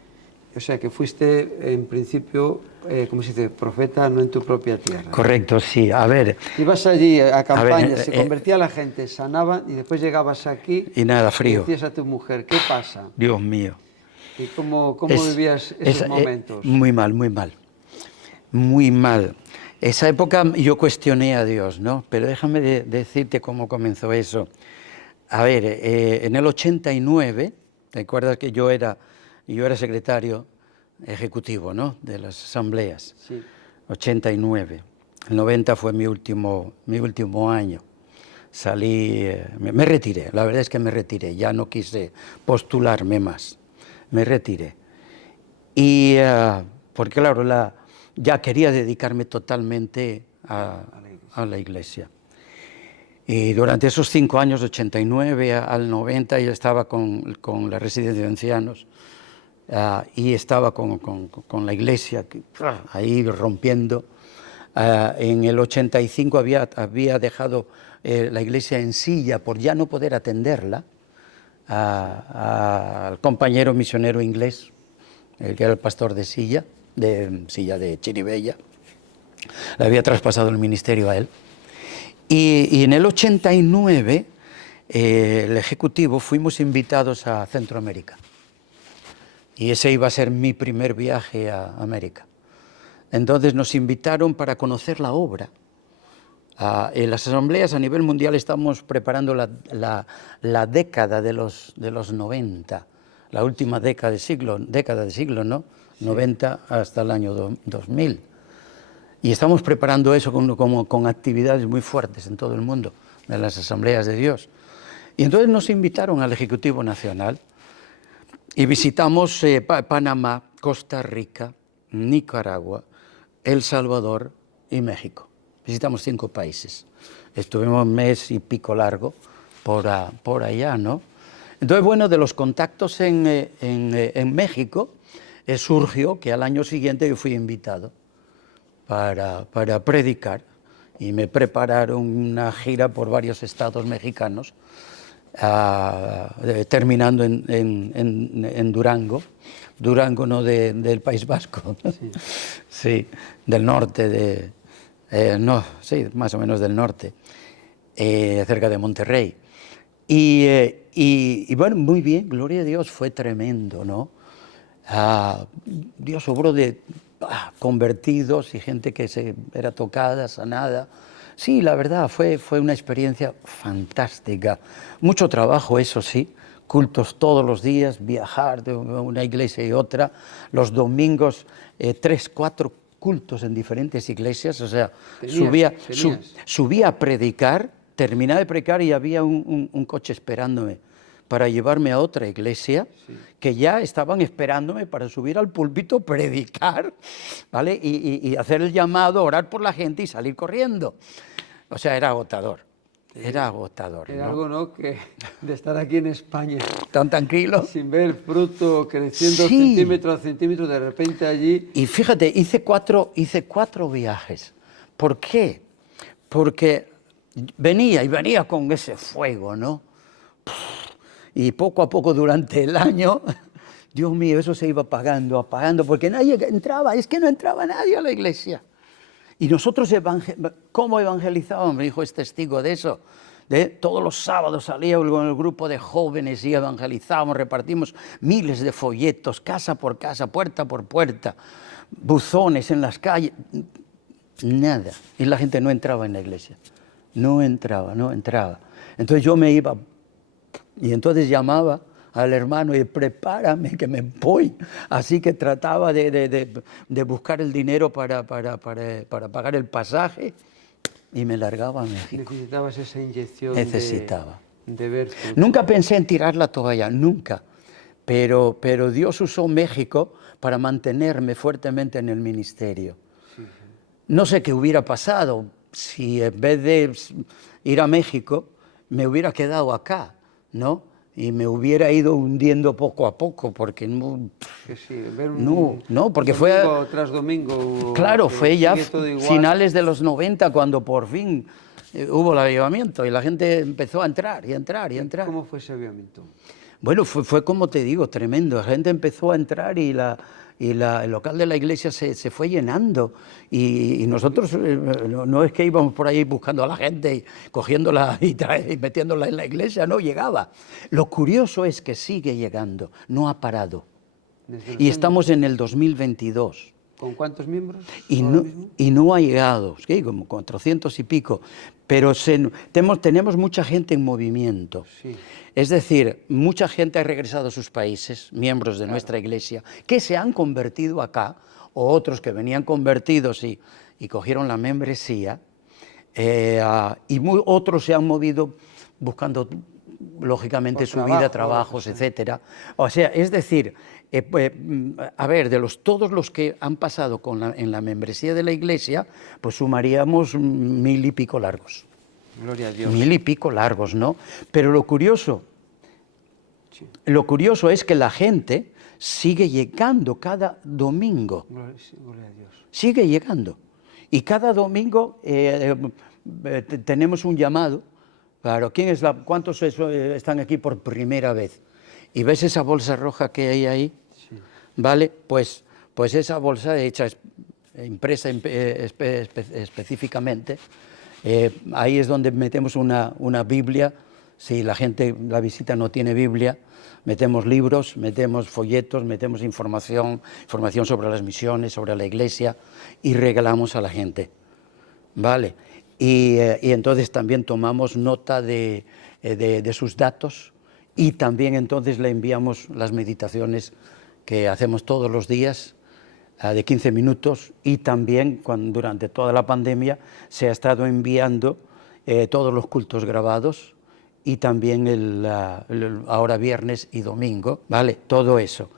O sea, que fuiste, en principio, ¿cómo se dice? Profeta, no en tu propia tierra. Correcto, sí. A ver... Ibas allí a campañas, se convertía la gente, sanaban, y después llegabas aquí... Y nada, frío. Y decías a tu mujer, ¿qué pasa? Dios mío. ¿Y cómo vivías esos momentos? Muy mal. Muy mal. Esa época yo cuestioné a Dios, ¿no? Pero déjame decirte cómo comenzó eso. A ver, en el 89, ¿te acuerdas que yo era secretario ejecutivo, ¿no?, de las asambleas? Sí. 89. El 90 fue mi último año. Salí, me retiré, la verdad es que me retiré, ya no quise postularme más, me retiré. Y porque claro, ya quería dedicarme totalmente a la iglesia. Y durante esos 5 años, 89 al 90, yo estaba con la residencia de ancianos y estaba con la iglesia ahí rompiendo. En el 85 había dejado la iglesia en Silla por ya no poder atenderla al compañero misionero inglés, que era el pastor de Silla de Chiribella. Le había traspasado el ministerio a él. Y en el 89, el Ejecutivo, fuimos invitados a Centroamérica. Y ese iba a ser mi primer viaje a América. Entonces nos invitaron para conocer la obra. En las asambleas a nivel mundial estamos preparando la década de los 90, la última década de siglo, ¿no? Sí. 90 hasta el año 2000. Y estamos preparando eso con actividades muy fuertes en todo el mundo, de las asambleas de Dios. Y entonces nos invitaron al Ejecutivo Nacional y visitamos Panamá, Costa Rica, Nicaragua, El Salvador y México. Visitamos 5 países. Estuvimos un mes y pico largo por allá, ¿no? Entonces, bueno, de los contactos en México surgió que al año siguiente yo fui invitado para predicar, y me prepararon una gira por varios estados mexicanos, terminando en Durango. Durango, no del País Vasco, Sí. sí, del norte, no, sí, más o menos del norte, cerca de Monterrey. Y bueno, muy bien, gloria a Dios, fue tremendo, ¿no? Dios obró de convertidos y gente que era tocada, sanada. Sí, la verdad, fue una experiencia fantástica. Mucho trabajo, eso sí, cultos todos los días, viajar de una iglesia y otra, los domingos 3, 4 cultos en diferentes iglesias, o sea, subía a predicar, terminaba de predicar y había un coche esperándome para llevarme a otra iglesia, Sí. que ya estaban esperándome para subir al púlpito, predicar, ¿vale? Y hacer el llamado, orar por la gente y salir corriendo. O sea, era agotador. Era agotador, Era ¿no? algo, ¿no?, que de estar aquí en España Tan tranquilo. sin ver fruto creciendo Sí. centímetro a centímetro, de repente allí... Y fíjate, hice cuatro viajes. ¿Por qué? Porque venía con ese fuego, ¿no? Y poco a poco durante el año, Dios mío, eso se iba apagando, porque nadie entraba, es que no entraba nadie a la iglesia. Y nosotros, ¿cómo evangelizábamos? Mi hijo es testigo de eso. Todos los sábados salía con el grupo de jóvenes y evangelizábamos, repartimos miles de folletos, casa por casa, puerta por puerta, buzones en las calles, nada. Y la gente no entraba en la iglesia, no entraba. Entonces yo me iba y entonces llamaba al hermano y prepárame que me voy. Así que trataba de buscar el dinero para pagar el pasaje y me largaba a México. Necesitabas esa inyección Necesitaba. de ver fruto. Nunca pensé en tirar la toalla, nunca. Pero Dios usó México para mantenerme fuertemente en el ministerio. Sí, sí. No sé qué hubiera pasado si en vez de ir a México me hubiera quedado acá, ¿no? Y me hubiera ido hundiendo poco a poco, porque no... Que sí, ver No, porque domingo tras domingo... Claro, que fue ya sigue todo igual. finales de los 90 cuando por fin hubo el avivamiento y la gente empezó a entrar y entrar. ¿Cómo fue ese avivamiento? Bueno, fue como te digo, tremendo. La gente empezó a entrar y el local de la iglesia se fue llenando. Y nosotros no es que íbamos por ahí buscando a la gente, y cogiéndola y metiéndola en la iglesia, no, llegaba. Lo curioso es que sigue llegando, no ha parado. Y estamos en el 2022. ¿Con cuántos miembros? Y no ha llegado, ¿sí? Como 400 y pico, pero tenemos mucha gente en movimiento. Sí. Es decir, mucha gente ha regresado a sus países, miembros de nuestra iglesia, que se han convertido acá, o otros que venían convertidos y cogieron la membresía, y otros se han movido buscando, lógicamente, su vida, trabajos, etcétera. O sea, es decir, a ver, todos los que han pasado en la membresía de la iglesia, pues sumaríamos 1000 y pico largos. Gloria a Dios. 1000 y pico largos, ¿no? Pero lo curioso es que la gente sigue llegando cada domingo. Gloria a Dios. Sigue llegando. Y cada domingo tenemos un llamado. Claro, ¿cuántos están aquí por primera vez? ¿Y ves esa bolsa roja que hay ahí? Sí. ¿Vale? Pues esa bolsa impresa específicamente, ahí es donde metemos una Biblia. Si la visita no tiene Biblia, metemos libros, metemos folletos, metemos información sobre las misiones, sobre la iglesia, y regalamos a la gente, ¿vale? Y entonces también tomamos nota de sus datos, y también entonces le enviamos las meditaciones que hacemos todos los días, de 15 minutos, y también durante toda la pandemia se ha estado enviando todos los cultos grabados, y también ahora viernes y domingo, ¿vale? Todo eso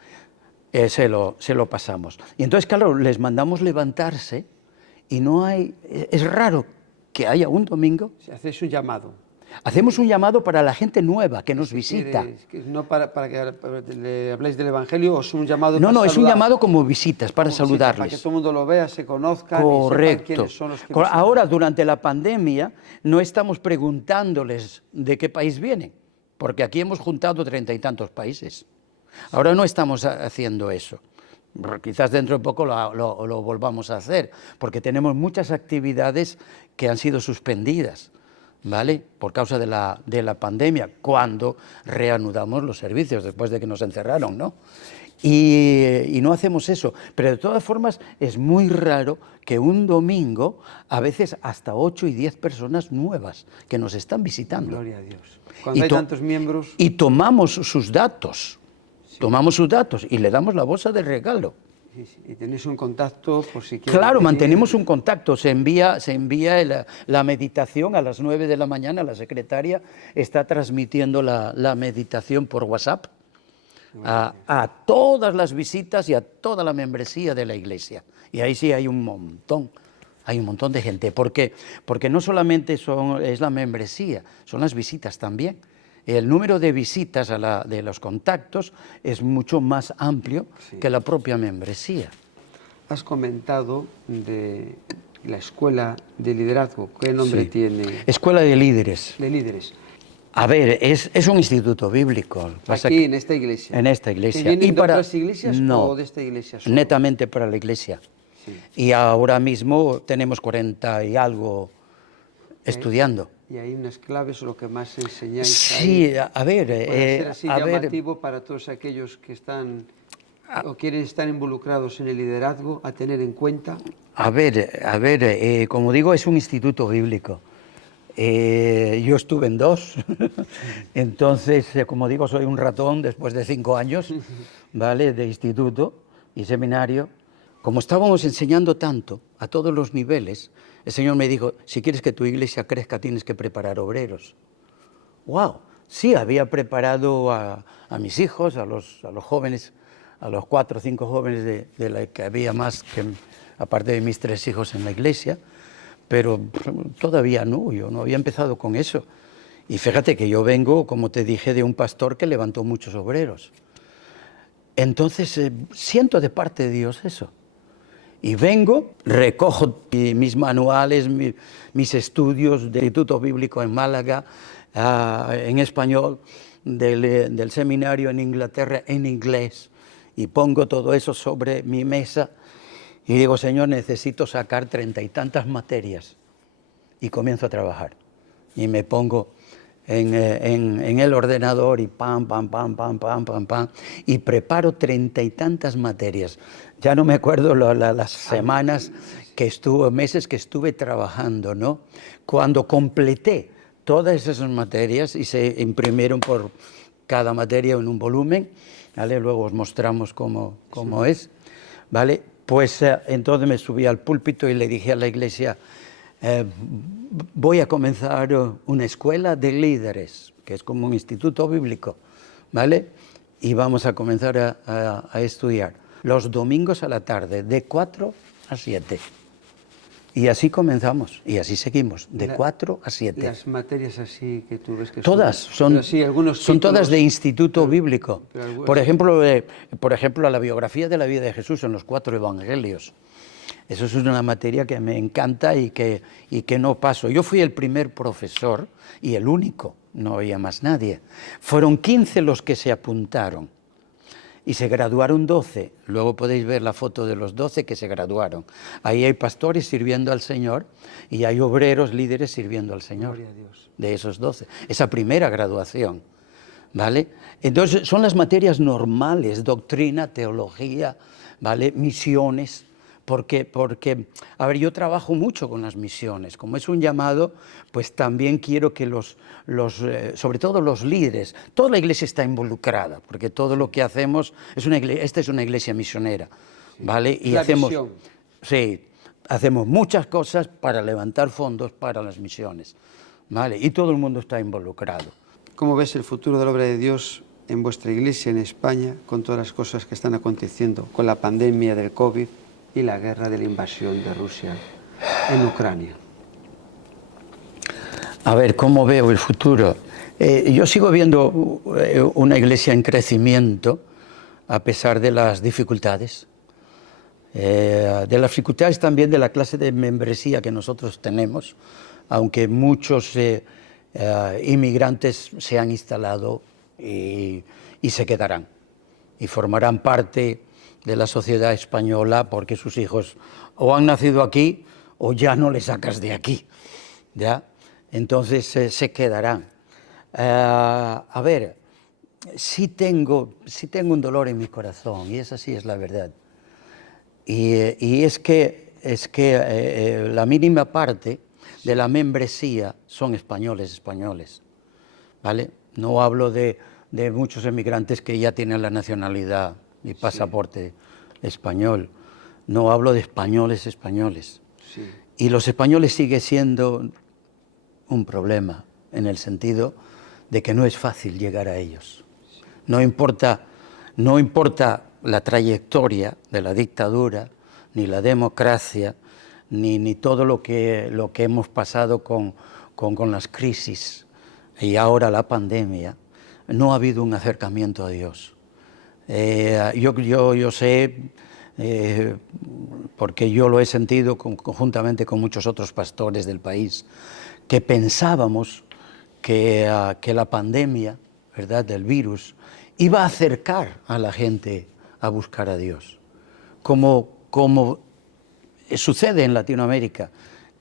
se lo pasamos. Y entonces, claro, les mandamos levantarse y es raro que haya un domingo. Hacéis un llamado. Hacemos un llamado para la gente nueva que nos visita. No para que le habléis del Evangelio, o es un llamado para saludar. Es un llamado como visitas, para saludarles. Para que todo el mundo lo vea, se conozca. Correcto. Y sepan quiénes son los que Ahora, durante la pandemia, no estamos preguntándoles de qué país vienen, porque aquí hemos juntado 30 y tantos países. Ahora no estamos haciendo eso. Quizás dentro de poco lo volvamos a hacer, porque tenemos muchas actividades que han sido suspendidas, ¿vale? Por causa de la pandemia, cuando reanudamos los servicios después de que nos encerraron, ¿no? Y no hacemos eso, pero de todas formas es muy raro que un domingo, a veces hasta 8 y 10 personas nuevas que nos están visitando. Gloria a Dios. Cuando hay tantos miembros... Y tomamos sus datos. Tomamos sus datos y le damos la bolsa de regalo. Y tenéis un contacto por si quieres. Claro, mantenemos un contacto. Se envía la meditación a las 9 de la mañana. La secretaria está transmitiendo la meditación por WhatsApp a todas las visitas y a toda la membresía de la iglesia. Y ahí sí hay un montón de gente. Porque no solamente es la membresía, son las visitas también. El número de visitas de los contactos es mucho más amplio que la propia membresía. Has comentado de la escuela de liderazgo. ¿Qué nombre tiene? Escuela de líderes. De líderes. A ver, es un instituto bíblico. Aquí, en esta iglesia. En esta iglesia. ¿Vienen ¿Y de otras iglesias o de esta iglesia solo? Netamente para la iglesia. Sí. Y ahora mismo tenemos 40 y algo estudiando. Y hay unas claves o lo que más enseñáis. Sí, ahí, a ver... puede ser así llamativo para todos aquellos que están o quieren estar involucrados en el liderazgo, a tener en cuenta. A ver, como digo, es un instituto bíblico. Yo estuve en 2, entonces, como digo, soy un ratón después de 5 años, ¿vale?, de instituto y seminario. Como estábamos enseñando tanto, a todos los niveles, el Señor me dijo, si quieres que tu iglesia crezca, tienes que preparar obreros. ¡Wow! Sí, había preparado a mis hijos, a los jóvenes, a los 4 o 5 jóvenes de la que había más, que aparte de mis 3 hijos en la iglesia, pero todavía no, yo no había empezado con eso. Y fíjate que yo vengo, como te dije, de un pastor que levantó muchos obreros. Entonces, siento de parte de Dios eso. Y vengo, recojo mis manuales, mis estudios del Instituto Bíblico en Málaga, en español, del seminario en Inglaterra en inglés, y pongo todo eso sobre mi mesa y digo, Señor, necesito sacar 30 y tantas materias, y comienzo a trabajar. Y me pongo en el ordenador y pam, y preparo 30 y tantas materias. Ya no me acuerdo las semanas meses que estuve trabajando, ¿no? Cuando completé todas esas materias y se imprimieron por cada materia en un volumen, ¿vale? Luego os mostramos cómo es, ¿vale? Pues entonces me subí al púlpito y le dije a la iglesia, voy a comenzar una escuela de líderes, que es como un instituto bíblico, ¿vale? Y vamos a comenzar a estudiar los domingos a la tarde, de 4 a 7. Y así comenzamos, y así seguimos, de 4 a 7. Las materias así que tú ves que todas son todas de instituto bíblico. Por ejemplo, la biografía de la vida de Jesús en los 4 evangelios. Eso es una materia que me encanta y que no paso. Yo fui el primer profesor y el único, no había más nadie. Fueron 15 los que se apuntaron. Y se graduaron 12. Luego podéis ver la foto de los 12 que se graduaron. Ahí hay pastores sirviendo al Señor y hay obreros, líderes sirviendo al Señor. Gloria a Dios. De esos 12. Esa primera graduación, ¿vale? Entonces son las materias normales, doctrina, teología, ¿vale? Misiones. Porque, a ver, yo trabajo mucho con las misiones. Como es un llamado, pues también quiero que sobre todo los líderes, toda la iglesia está involucrada, porque todo lo que hacemos, esta es una iglesia misionera, ¿vale? Y hacemos muchas cosas para levantar fondos para las misiones, ¿vale? Y todo el mundo está involucrado. ¿Cómo ves el futuro de la obra de Dios en vuestra iglesia, en España, con todas las cosas que están aconteciendo, con la pandemia del COVID y la guerra de la invasión de Rusia en Ucrania? A ver, ¿cómo veo el futuro? Yo sigo viendo una iglesia en crecimiento a pesar de las dificultades. También de la clase de membresía que nosotros tenemos, aunque muchos inmigrantes se han instalado y se quedarán y formarán parte de la sociedad española porque sus hijos o han nacido aquí o ya no les sacas de aquí, ¿ya? Entonces se quedarán. A ver, sí tengo un dolor en mi corazón y esa sí es la verdad. Y es que la mínima parte de la membresía son españoles, ¿vale? No hablo de muchos emigrantes que ya tienen la nacionalidad y pasaporte español. No hablo de españoles. Sí. Y los españoles sigue siendo un problema en el sentido de que no es fácil llegar a ellos. No importa la trayectoria de la dictadura, ni la democracia, ni todo lo que hemos pasado con las crisis y ahora la pandemia, no ha habido un acercamiento a Dios. Yo sé, porque yo lo he sentido conjuntamente con muchos otros pastores del país, que pensábamos que la pandemia, ¿verdad?, del virus, iba a acercar a la gente a buscar a Dios, como sucede en Latinoamérica,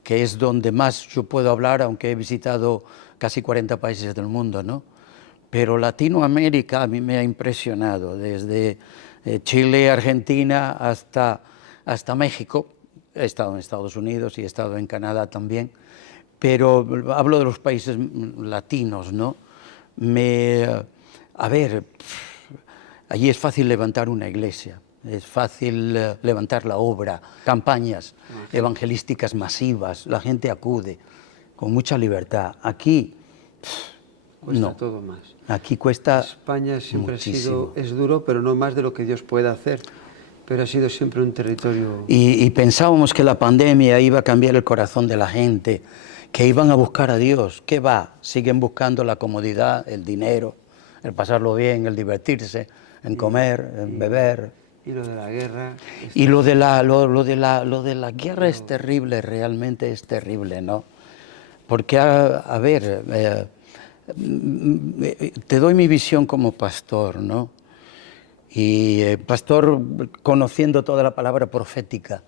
que es donde más yo puedo hablar, aunque he visitado casi 40 países del mundo, ¿no? Pero Latinoamérica a mí me ha impresionado, desde Chile, Argentina, hasta México. He estado en Estados Unidos y he estado en Canadá también, pero hablo de los países latinos, ¿no? A ver, allí es fácil levantar una iglesia, es fácil levantar la obra, campañas evangelísticas masivas, la gente acude con mucha libertad. Aquí Cuesta no. todo más. Aquí cuesta España siempre muchísimo. es duro, pero no más de lo que Dios puede hacer. Pero ha sido siempre un territorio... Y pensábamos que la pandemia iba a cambiar el corazón de la gente, que iban a buscar a Dios. ¿Qué va? Siguen buscando la comodidad, el dinero, el pasarlo bien, el divertirse, en comer, en beber. Y lo de la guerra... Y lo de la guerra es terrible, realmente es terrible, ¿no? Porque, a ver, te doy mi visión como pastor, ¿no? Y pastor, conociendo toda la palabra profética,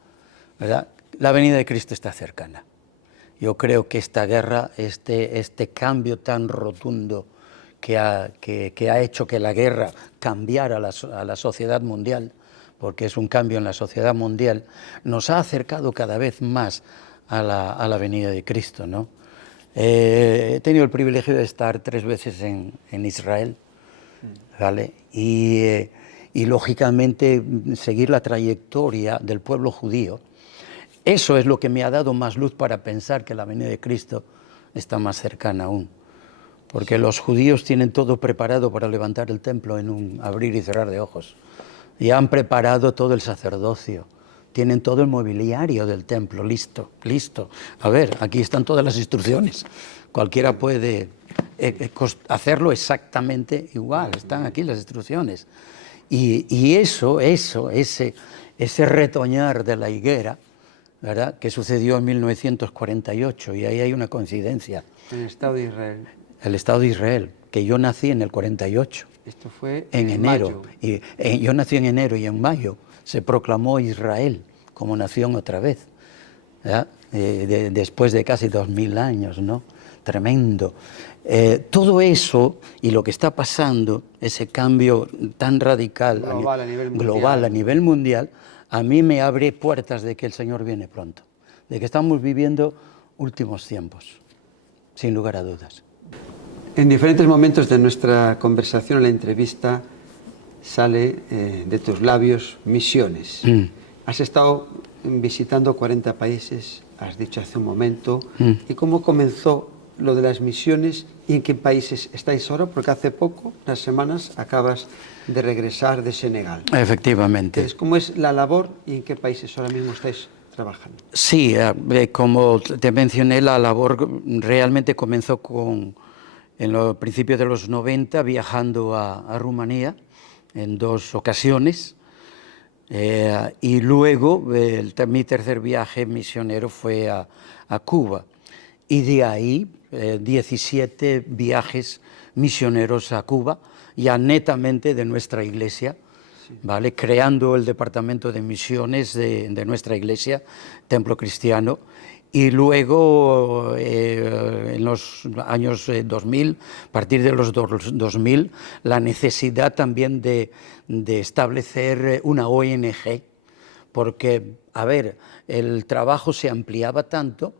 ¿verdad? La venida de Cristo está cercana. Yo creo que esta guerra, este cambio tan rotundo que ha hecho que la guerra cambiara a la sociedad mundial, porque es un cambio en la sociedad mundial, nos ha acercado cada vez más a la venida de Cristo, ¿no? He tenido el privilegio de estar 3 veces en Israel, ¿vale? Y lógicamente seguir la trayectoria del pueblo judío. Eso es lo que me ha dado más luz para pensar que la venida de Cristo está más cercana aún. Porque los judíos tienen todo preparado para levantar el templo en un abrir y cerrar de ojos. Ya han preparado todo el sacerdocio. Tienen todo el mobiliario del templo listo. A ver, aquí están todas las instrucciones. Cualquiera puede hacerlo exactamente igual. Están aquí las instrucciones. Y ese retoñar de la higuera, ¿verdad?, que sucedió en 1948, y ahí hay una coincidencia. En el Estado de Israel. El Estado de Israel, que yo nací en el 48. Esto fue en enero. mayo. Yo nací en enero y en mayo se proclamó Israel como nación otra vez, ¿verdad? Después de casi 2000 años, ¿no? Tremendo. Todo eso y lo que está pasando, ese cambio tan radical global a nivel mundial, a mí me abre puertas de que el Señor viene pronto, de que estamos viviendo últimos tiempos, sin lugar a dudas. En diferentes momentos de nuestra conversación, en la entrevista, sale de tus labios misiones. Has estado visitando 40 países, has dicho hace un momento. ¿Y cómo comenzó lo de las misiones y en qué países estáis ahora? Porque hace poco, unas semanas, acabas de regresar de Senegal. Efectivamente. Entonces, ¿cómo es la labor y en qué países ahora mismo estáis trabajando? Sí, como te mencioné, la labor realmente comenzó en los principios de los 90, viajando a Rumanía en 2 ocasiones. Y luego mi tercer viaje misionero fue a Cuba. Y de ahí 17 viajes misioneros a Cuba, ya netamente de nuestra iglesia, ¿vale? Creando el departamento de misiones de nuestra iglesia, Templo Cristiano. Y luego, en los años 2000, a partir de los 2000, la necesidad también de establecer una ONG, porque, a ver, el trabajo se ampliaba tanto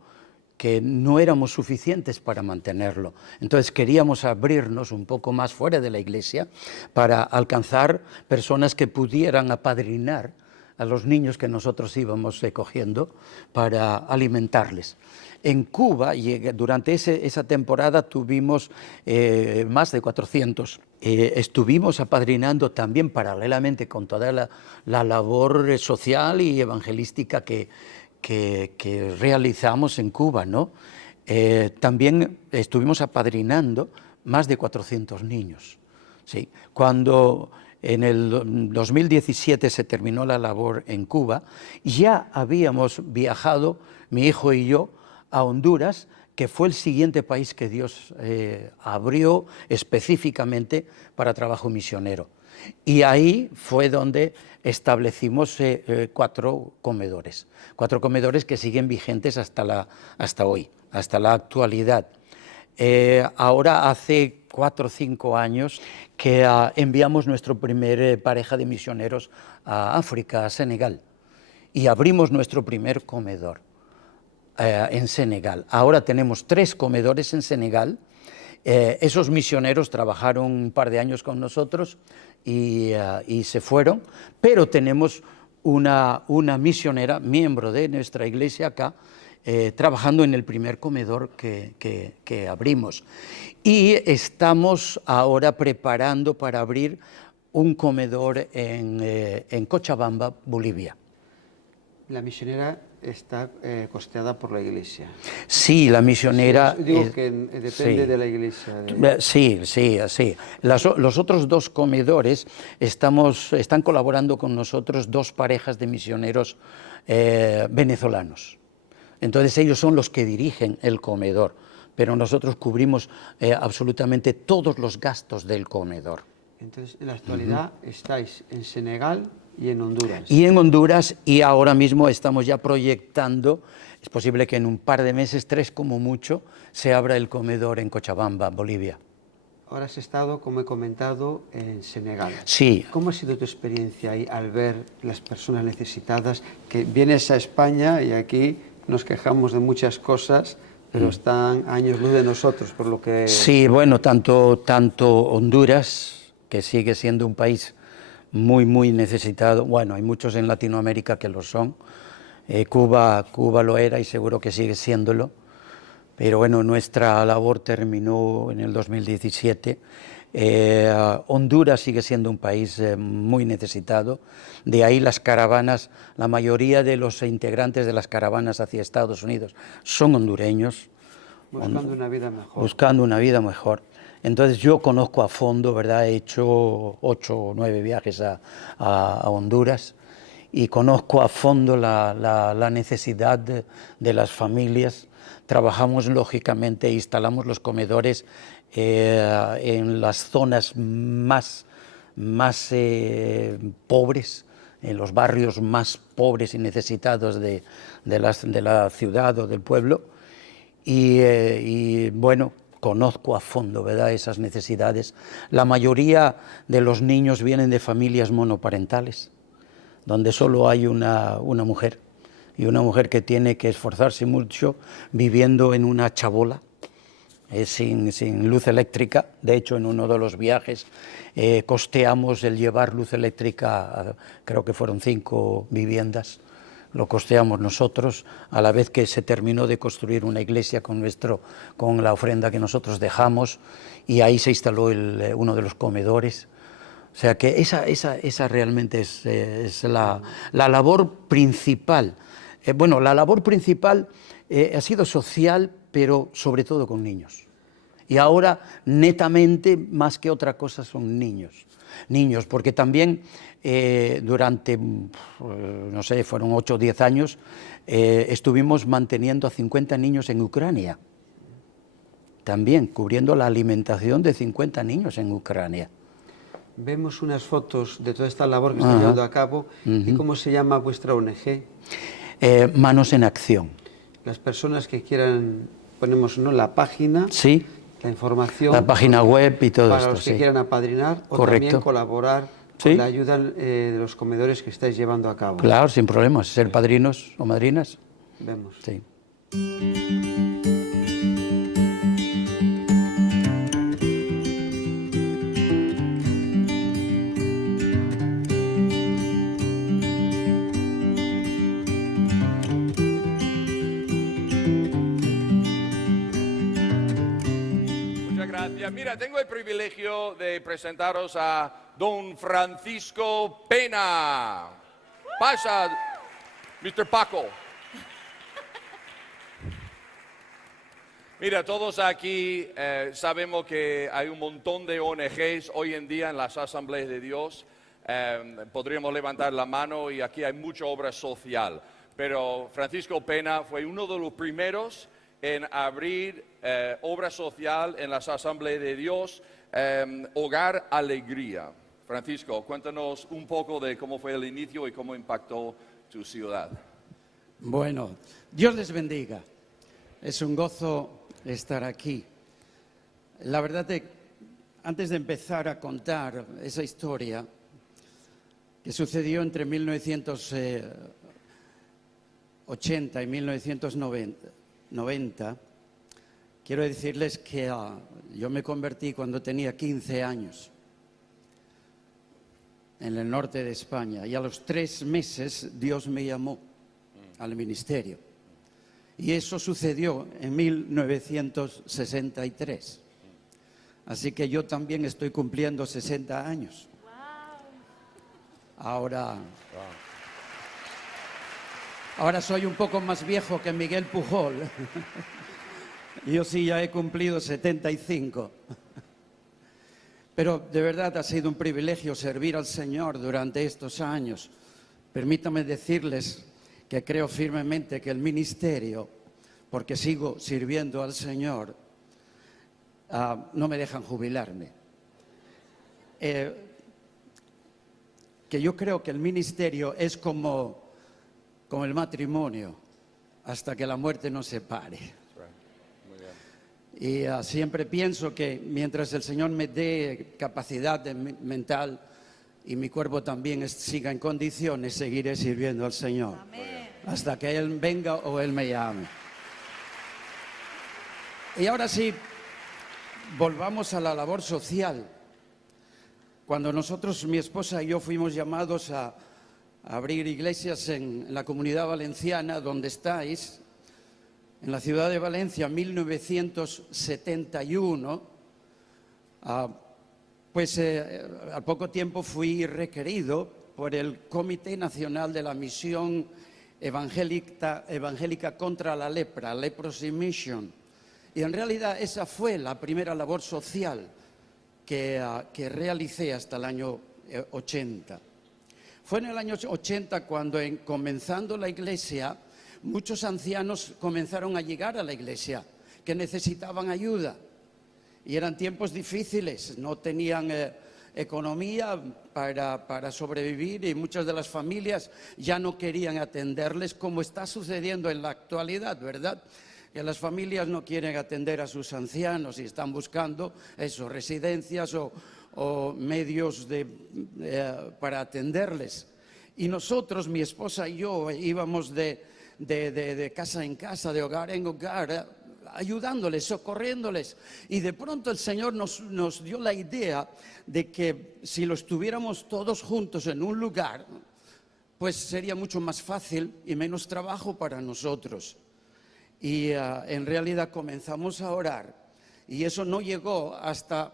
que no éramos suficientes para mantenerlo. Entonces queríamos abrirnos un poco más fuera de la iglesia para alcanzar personas que pudieran apadrinar a los niños que nosotros íbamos cogiendo para alimentarles. En Cuba, durante esa temporada tuvimos más de 400. Estuvimos apadrinando también paralelamente con toda la labor social y evangelística que realizamos en Cuba, ¿no? También estuvimos apadrinando más de 400 niños. ¿Sí? Cuando en el 2017 se terminó la labor en Cuba, ya habíamos viajado, mi hijo y yo, a Honduras, que fue el siguiente país que Dios abrió específicamente para trabajo misionero. Y ahí fue donde establecimos 4 comedores que siguen vigentes hasta hoy, hasta la actualidad. Ahora hace 4 o 5 años que enviamos nuestro primer pareja de misioneros a África, a Senegal, y abrimos nuestro primer comedor en Senegal. Ahora tenemos 3 comedores en Senegal. Esos misioneros trabajaron un par de años con nosotros y se fueron, pero tenemos una misionera, miembro de nuestra iglesia acá, trabajando en el primer comedor que abrimos. Y estamos ahora preparando para abrir un comedor en Cochabamba, Bolivia. La misionera está costeada por la iglesia. Sí, la misionera... Digo que depende sí. De la iglesia. Sí. Los otros 2 comedores están colaborando con nosotros 2 parejas de misioneros venezolanos. Entonces ellos son los que dirigen el comedor, pero nosotros cubrimos absolutamente todos los gastos del comedor. Entonces, en la actualidad estáis en Senegal y en Honduras. Y en Honduras, y ahora mismo estamos ya proyectando, es posible que en un par de meses, 3 como mucho, se abra el comedor en Cochabamba, Bolivia. Ahora has estado, como he comentado, en Senegal. Sí. ¿Cómo ha sido tu experiencia ahí al ver las personas necesitadas? Que vienes a España y aquí nos quejamos de muchas cosas, pero están a años luz de nosotros, por lo que... Sí, bueno, tanto Honduras, que sigue siendo un país muy necesitado. Bueno, hay muchos en Latinoamérica que lo son. Cuba lo era y seguro que sigue siéndolo. Pero bueno, nuestra labor terminó en el 2017. Honduras sigue siendo un país muy necesitado. De ahí las caravanas, la mayoría de los integrantes de las caravanas hacia Estados Unidos son hondureños. Buscando una vida mejor. Buscando una vida mejor. Entonces yo conozco a fondo, ¿verdad? He hecho 8 o 9 viajes a Honduras y conozco a fondo la necesidad de las familias. Trabajamos lógicamente, instalamos los comedores en las zonas más pobres, en los barrios más pobres y necesitados de la ciudad o del pueblo. Y bueno, conozco a fondo, ¿verdad?, esas necesidades. La mayoría de los niños vienen de familias monoparentales, donde solo hay una mujer, y una mujer que tiene que esforzarse mucho viviendo en una chabola, sin luz eléctrica. De hecho, en uno de los viajes costeamos el llevar luz eléctrica creo que fueron 5 viviendas. Lo costeamos nosotros, a la vez que se terminó de construir una iglesia con la ofrenda que nosotros dejamos, y ahí se instaló uno de los comedores. O sea que esa realmente es la labor principal. Bueno, la labor principal ha sido social, pero sobre todo con niños. Y ahora, netamente, más que otra cosa, son niños. Niños, porque también durante, no sé, fueron 8 o 10 años, estuvimos manteniendo a 50 niños en Ucrania. también cubriendo la alimentación de 50 niños en Ucrania. Vemos unas fotos de toda esta labor que está llevando a cabo. ¿Y cómo se llama vuestra ONG? Manos en Acción. Las personas que quieran, ponemos, ¿no?, la página, Sí, la información, la página web y todo para esto. los que Sí. quieran apadrinar o Correcto. también colaborar Sí. con la ayuda de los comedores que estáis llevando a cabo. Claro, sin problemas. Ser padrinos o madrinas. Vemos. Sí. Muchas gracias. Mira, tengo el privilegio de presentaros a don Francisco Pena. Pasa, Mr. Paco. Mira, todos aquí sabemos que hay un montón de ONGs hoy en día en las asambleas de Dios. Podríamos levantar la mano y aquí hay mucha obra social. Pero Francisco Pena fue uno de los primeros en abrir obra social en las asambleas de Dios, Hogar Alegría. Francisco, cuéntanos un poco de cómo fue el inicio y cómo impactó tu ciudad. Bueno, Dios les bendiga. Es un gozo estar aquí. La verdad es que antes de empezar a contar esa historia que sucedió entre 1980 y 1990, quiero decirles que yo me convertí cuando tenía 15 años en el norte de España y a los 3 meses Dios me llamó al ministerio. Y eso sucedió en 1963. Así que yo también estoy cumpliendo 60 años. Ahora soy un poco más viejo que Miguel Pujol. Yo sí ya he cumplido 75. Pero de verdad ha sido un privilegio servir al Señor durante estos años. Permítanme decirles que creo firmemente que el ministerio, porque sigo sirviendo al Señor, no me dejan jubilarme. Que yo creo que el ministerio es como el matrimonio, hasta que la muerte nos separe. Y siempre pienso que mientras el Señor me dé capacidad mental y mi cuerpo también siga en condiciones, seguiré sirviendo al Señor. Amén. Hasta que Él venga o Él me llame. Y ahora sí, volvamos a la labor social. Cuando nosotros, mi esposa y yo, fuimos llamados a abrir iglesias en la Comunidad Valenciana, donde estáis, en la ciudad de Valencia, en 1971, al poco tiempo fui requerido por el Comité Nacional de la Misión Evangélica contra la Lepra, Leprosy Mission. Y en realidad esa fue la primera labor social que realicé hasta el año 80. Fue en el año 80 cuando, comenzando la iglesia, muchos ancianos comenzaron a llegar a la iglesia que necesitaban ayuda. Y eran tiempos difíciles, no tenían economía para sobrevivir y muchas de las familias ya no querían atenderles, como está sucediendo en la actualidad, ¿verdad? Que las familias no quieren atender a sus ancianos y están buscando residencias o medios para atenderles. Y nosotros, mi esposa y yo, íbamos de casa en casa, de hogar en hogar, ayudándoles, socorriéndoles. Y de pronto el Señor nos dio la idea de que si los tuviéramos todos juntos en un lugar, pues sería mucho más fácil y menos trabajo para nosotros. Y en realidad comenzamos a orar. Y eso no llegó hasta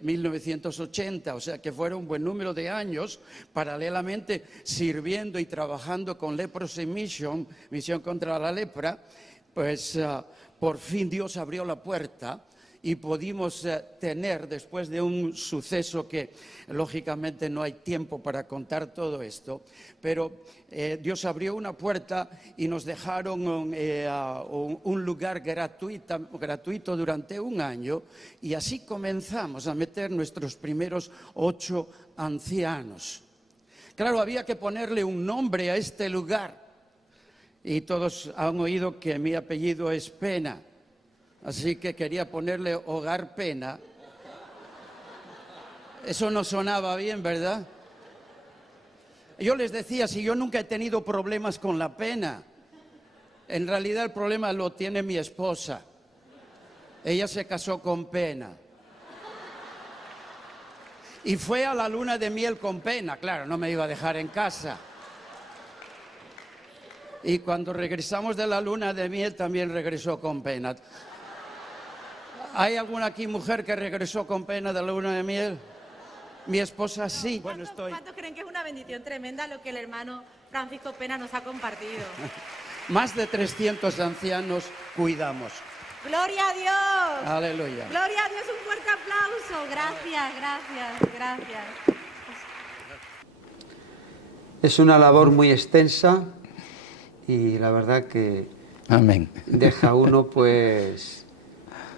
1980, o sea que fueron un buen número de años paralelamente sirviendo y trabajando con Leprosy Mission, Misión contra la Lepra. Pues por fin Dios abrió la puerta y pudimos tener, después de un suceso que lógicamente no hay tiempo para contar todo esto, pero Dios abrió una puerta y nos dejaron un lugar gratuito durante un año, y así comenzamos a meter nuestros primeros 8 ancianos. Claro, había que ponerle un nombre a este lugar, y todos han oído que mi apellido es Pena, así que quería ponerle Hogar Pena. Eso no sonaba bien, ¿verdad? Yo les decía, si yo nunca he tenido problemas con la pena, en realidad el problema lo tiene mi esposa. Ella se casó con pena. Y fue a la luna de miel con pena, claro, no me iba a dejar en casa. Y cuando regresamos de la luna de miel también regresó con pena. ¿Hay alguna aquí mujer que regresó con pena de la luna de miel? Mi esposa sí. Bueno, ¿Cuántos creen que es una bendición tremenda lo que el hermano Francisco Pena nos ha compartido? Más de 300 ancianos cuidamos. ¡Gloria a Dios! Aleluya. ¡Gloria a Dios! Un fuerte aplauso. Gracias, gracias, gracias. Es una labor muy extensa y la verdad que Amén. deja uno pues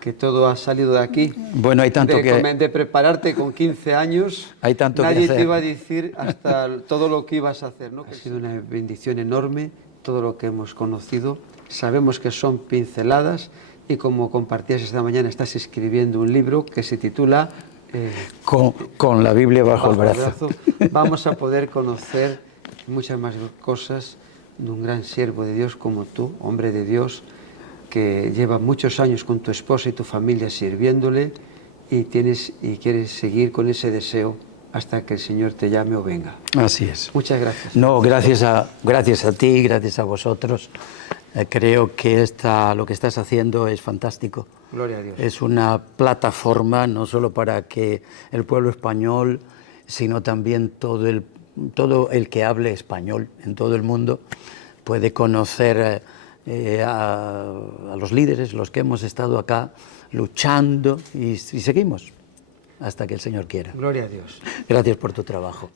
que todo ha salido de aquí. Bueno, hay tanto de prepararte con 15 años, hay tanto que nadie hacer. te iba a decir hasta todo lo que ibas a hacer, ¿no? Que ha sido una bendición enorme todo lo que hemos conocido. Sabemos que son pinceladas y como compartías esta mañana, estás escribiendo un libro que se titula con la Biblia bajo el brazo. Vamos a poder conocer muchas más cosas de un gran siervo de Dios como tú, hombre de Dios, que lleva muchos años con tu esposa y tu familia sirviéndole y quieres seguir con ese deseo hasta que el Señor te llame o venga. Así es. Muchas gracias. No, gracias a ti, gracias a vosotros. Creo que lo que estás haciendo es fantástico. Gloria a Dios. Es una plataforma no solo para que el pueblo español, sino también todo el que hable español en todo el mundo puede conocer a los líderes, los que hemos estado acá luchando y seguimos hasta que el Señor quiera. Gloria a Dios. Gracias por tu trabajo.